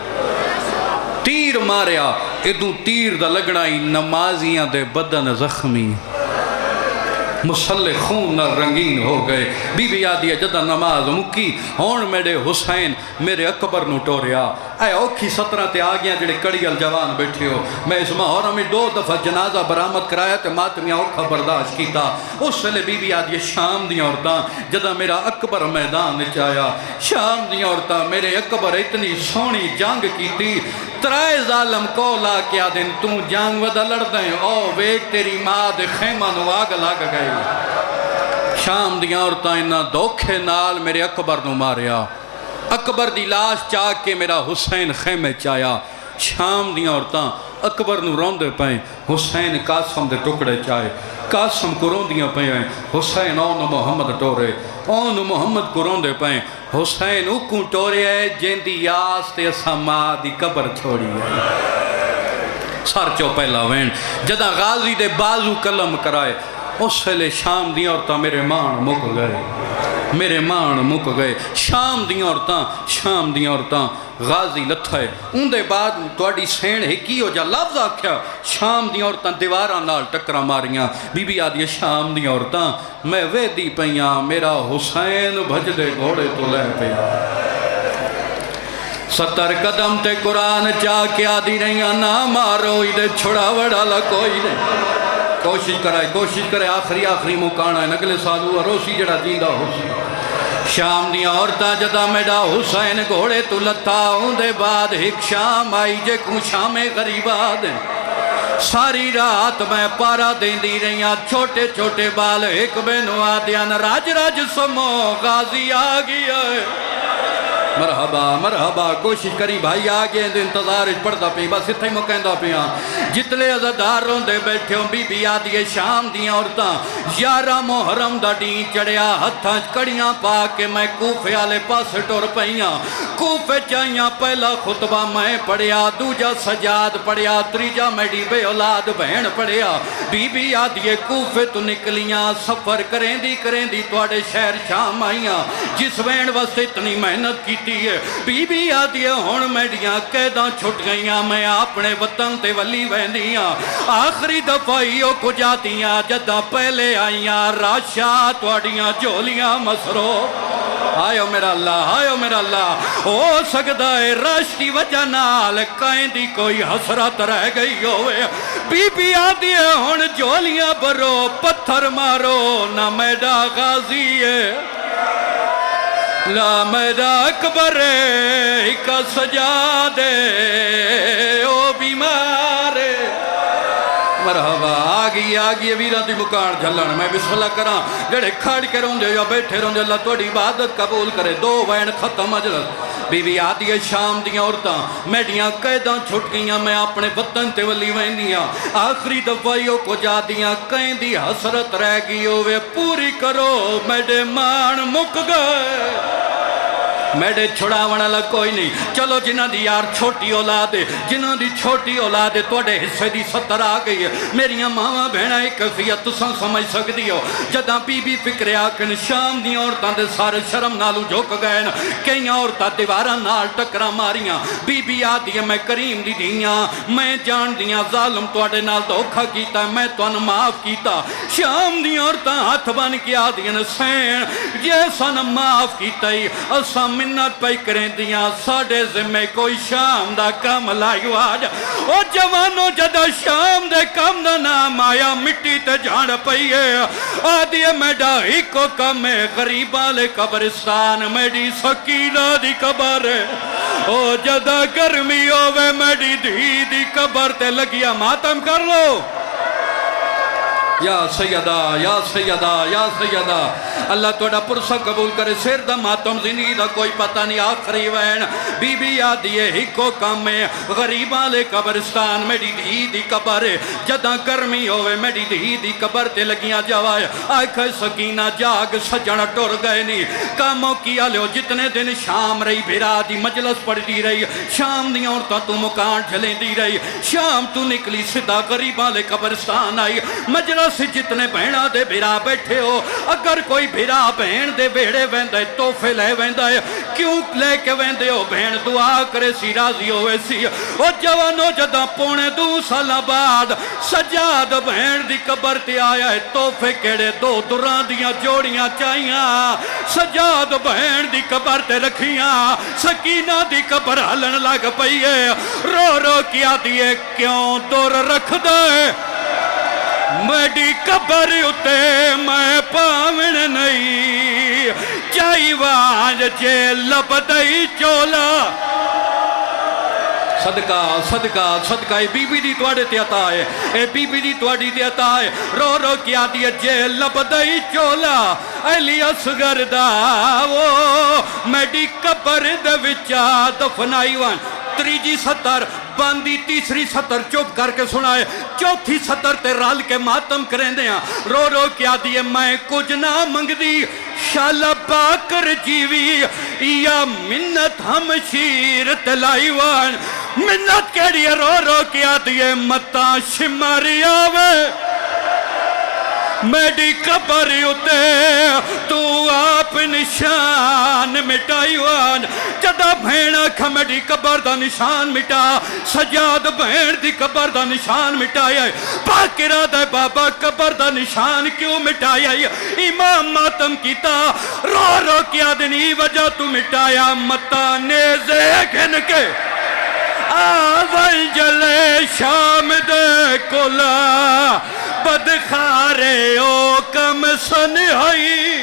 تیر ماریا. ادو تیر دا لگڑائی نمازیاں دے بدن زخمی مسلح خون نہ رنگین ہو گئے. بی بی آدھی جدہ نماز مکی ہون میرے حسین میرے اکبر نو ٹوریا. اے اوکھی 17 تے آگیاں جڑے کڑیل جوان بیٹھے ہو. میں اس محرم میں 2 دفعہ جنازہ برآمد کرایا تے ماتمیاں اوکھا برداشت کیتا. اس ویلے بی بی آدھی شام دیاں عورتاں جدہ میرا اکبر میدان چایا. شام دیاں عورتاں میرے اکبر اتنی سونی جنگ کیتی. 3 ظالم کو لا کیا دن تو جنگ ودا لڑ دیں او ویک تیری ماں دے خیمہ نو آگ لگ گئی. شام دیاں عورتاں انہاں دھوکھے نال میرے اکبر نو ماریا. اکبر دی لاش چاک کے میرا حسین خیمے چایا. شام دیاں عورتاں اکبر نو روندے پائیں حسین قاسم دے ٹکڑے چائے. قاسم کو روندیاں پائیں حسین اون محمد ٹورے. اون محمد کو روندے پائیں حسین اکوں ٹورے ہے جن دی یاس تے اسا ماں دی قبر چھوڑی ہے. سار چو پہلا وین جدہ غازی دے بازو قلم کرائے. اس ویلے شام دیاں عورتاں میرے مان مک گئے. میرے مان مک گئے. شام دیاں عورتاں غازی لتھائے. ان دے بعد توڑی سین ہکی ہو جا لفظ آکھیا. شام دیاں عورتاں دیواراں نال ٹکرا ماریاں. بی بی آدھی شام دیاں عورتاں میں ویدی پیاں میرا حسین بھج دے گھوڑے تو لے پیا. 70 قدم تے قرآن چاہ کے آدھی رہیاں نہ مارو ادھے چھڑا وڑا لکوئی دے. کوشش کرے آخری مکانا ہے نگلے سالو اروسی جڑا جیندہ ہو سی. شام دیاں عورتاں جدہ میڈا حسین گھوڑے تو لتا ہوں دے بعد ایک شام آئی جے کوں شام غریبہ دیں. ساری رات میں پارا دیں دی رہیاں چھوٹے چھوٹے بال ایک بینو آدیاں راج راج سمو غازی آگیا ہے. مرحبا مرحبا کوشش کری بھائی آ گئے انتظار پڑھتا پی بس اتنے مکیندا پیا جتنے عزادار روندے بیٹھے ہوں بی بی آدھی شام دیاں عورتاں 11 محرم دا ڈین چڑھیا ہتھاں کڑیاں پا کے میں کوفے والے پاس ٹر پئیاں کوفے چائیاں پہلا خطبہ میں پڑھیا دوجا سجاد پڑھیا تریجا میڈی بے اولاد بہن پڑھیا بی بی آدھی کوفے تو نکلیاں سفر کریں دی تواڈے شہر شام آئیاں جس وین واسطے اتنی محنت کی بی بی آدھی ہون میڈیاں قیداں چھٹ گئیاں میں اپنے وطن تے ولی ویندیاں آخری دفعیوں کو جاتیاں جدہ پہلے آئیاں راشا تواڈیاں جولیاں مسرو آئیو میرا اللہ ہو سکتا ہے راشتی وجہ نال کائیں دی کوئی حسرت رہ گئی ہوئے بی بی آدھی ہون جولیاں برو پتھر مارو نہ میڈا غازی ہے لا میرا اکبر ایک سجادے او بیمار مرحبا آگئی ویران دی مکان جھلن میں بسم اللہ کراں جڑے کھڑ کے روندے یا بیٹھے روندے اللہ توڑی عبادت قبول کرے دو وین ختم اجلس بی بی آدھی شام دیاں عورتاں میڈیاں قیداں چھٹ گئیاں میں اپنے وطن تے ولی ویندیاں آخری دفعیوں کو جا دیاں کہیں دی حسرت رہ گئی ہوئے پوری کرو میڈے مان مک گئے میڈے چھڑاونا لگ کوئی نہیں چلو جنہ دی یار چھوٹی اولاد ہے جنہ دی چھوٹی اولاد ہے توڑے حصے دی 70 آ گئی ہے میریاں ماما بہنہ ایک کفیت تساں سمجھ سکتی ہو جدہ بی بی فکر آکن شام دی عورتاں دے سارے شرم نالو جھوک گئے کئی عورتاں دیواراں نال ٹکرا ماریاں بی بی آدھی میں کریم دی دیاں میں جان دیاں ظالم توڑے نال دھوکھا کیتا میں تو ان معاف کیتا شام دی عورتاں ہاتھ بن کے آدھیاں سین جیسا نہ معاف کیتا ہی اسا منت پہ کریں دیاں ساڑے ذمہ کوئی شام دا کام لائیو آجا او جوانو جدہ شام دے کام دا نام آیا مٹی تے جان پئیے آدھی میڈا ہی کو کم ہے غریبہ لے قبرستان میڈی سکینہ دی قبر ہے او جدہ گرمی ہوئے میڈی دی قبر تے لگیا ماتم کر لو یا سیدہ یا سیدہ یا سیدہ اللہ توڑا پرسہ قبول کرے سیر دا ماتم زندگی دا کوئی پتہ نہیں آخری وین بی بی آدھی ہی کو کام میں غریبہ لے قبرستان میڈی دی قبر جدہ گرمی ہوئے میڈی دی قبر تے لگیاں جوائے آئے سکینہ جاگ سجن ٹور گئے نہیں کاموں کیا لے جتنے دن شام رہی بھیرا دی مجلس پڑھ دی رہی شام دی عورتوں تو مکان جھلیں دی رہی شام تو نکلی صدا غریبہ لے قبرستان آئی مجلس سے جتنے بہنہ دے بھیرا بیٹھے ہو اگر کوئی بھیرا بہن دے بیڑے ویندے توفے لے ویندے کیوں لے کے ویندے ہو بہن دعا کرے سی راضی ہوئے سی او جوانو جدہ پونے 2 سال بعد سجاد بہن دی قبر تے آیا ہے توفے کیڑے 2 دران دیاں جوڑیاں چاہیاں سجاد بہن دی قبر تے رکھیاں سکینہ دی قبر ہلن لگ پئیے رو رو کیا دیئے کیوں دور رکھ دے میڈی قبر اتے میں پاون نہیں چاہی وانج جے لبدائی چولا صدقہ صدقہ صدقہ اے بی بی دی توڑے تے عطا ہے اے بی بی دی توڑی تے عطا ہے رو رو کیا دیا جے لبدائی چولا علی اصغر دا وہ میڈی قبر دے وچا دفنائی وان تریجی 70 باندی تیسری 70 چوپ کر کے سنائے چوتھی 70 تے رال کے ماتم کریں دیاں رو رو کیا دیئے میں کچھ نہ منگ دی شالا باکر جیوی یا منت ہم شیر تلائیوان منت کے لیے رو رو کیا دیئے متا شماری آوے میڈی قبر اتے تو آپ نشان مٹائیوان جدہ بھینا کھا میڈی قبر دا نشان مٹا سجاد بھین دی قبر دا نشان مٹایا باقرہ دے بابا قبر دا نشان کیوں مٹایا امام ماتم کیتا رو رو کیا دنی وجہ تو مٹایا متا نیزے گھن کے آول جلے شام دے کلا بدخارے او کم سن ہوئی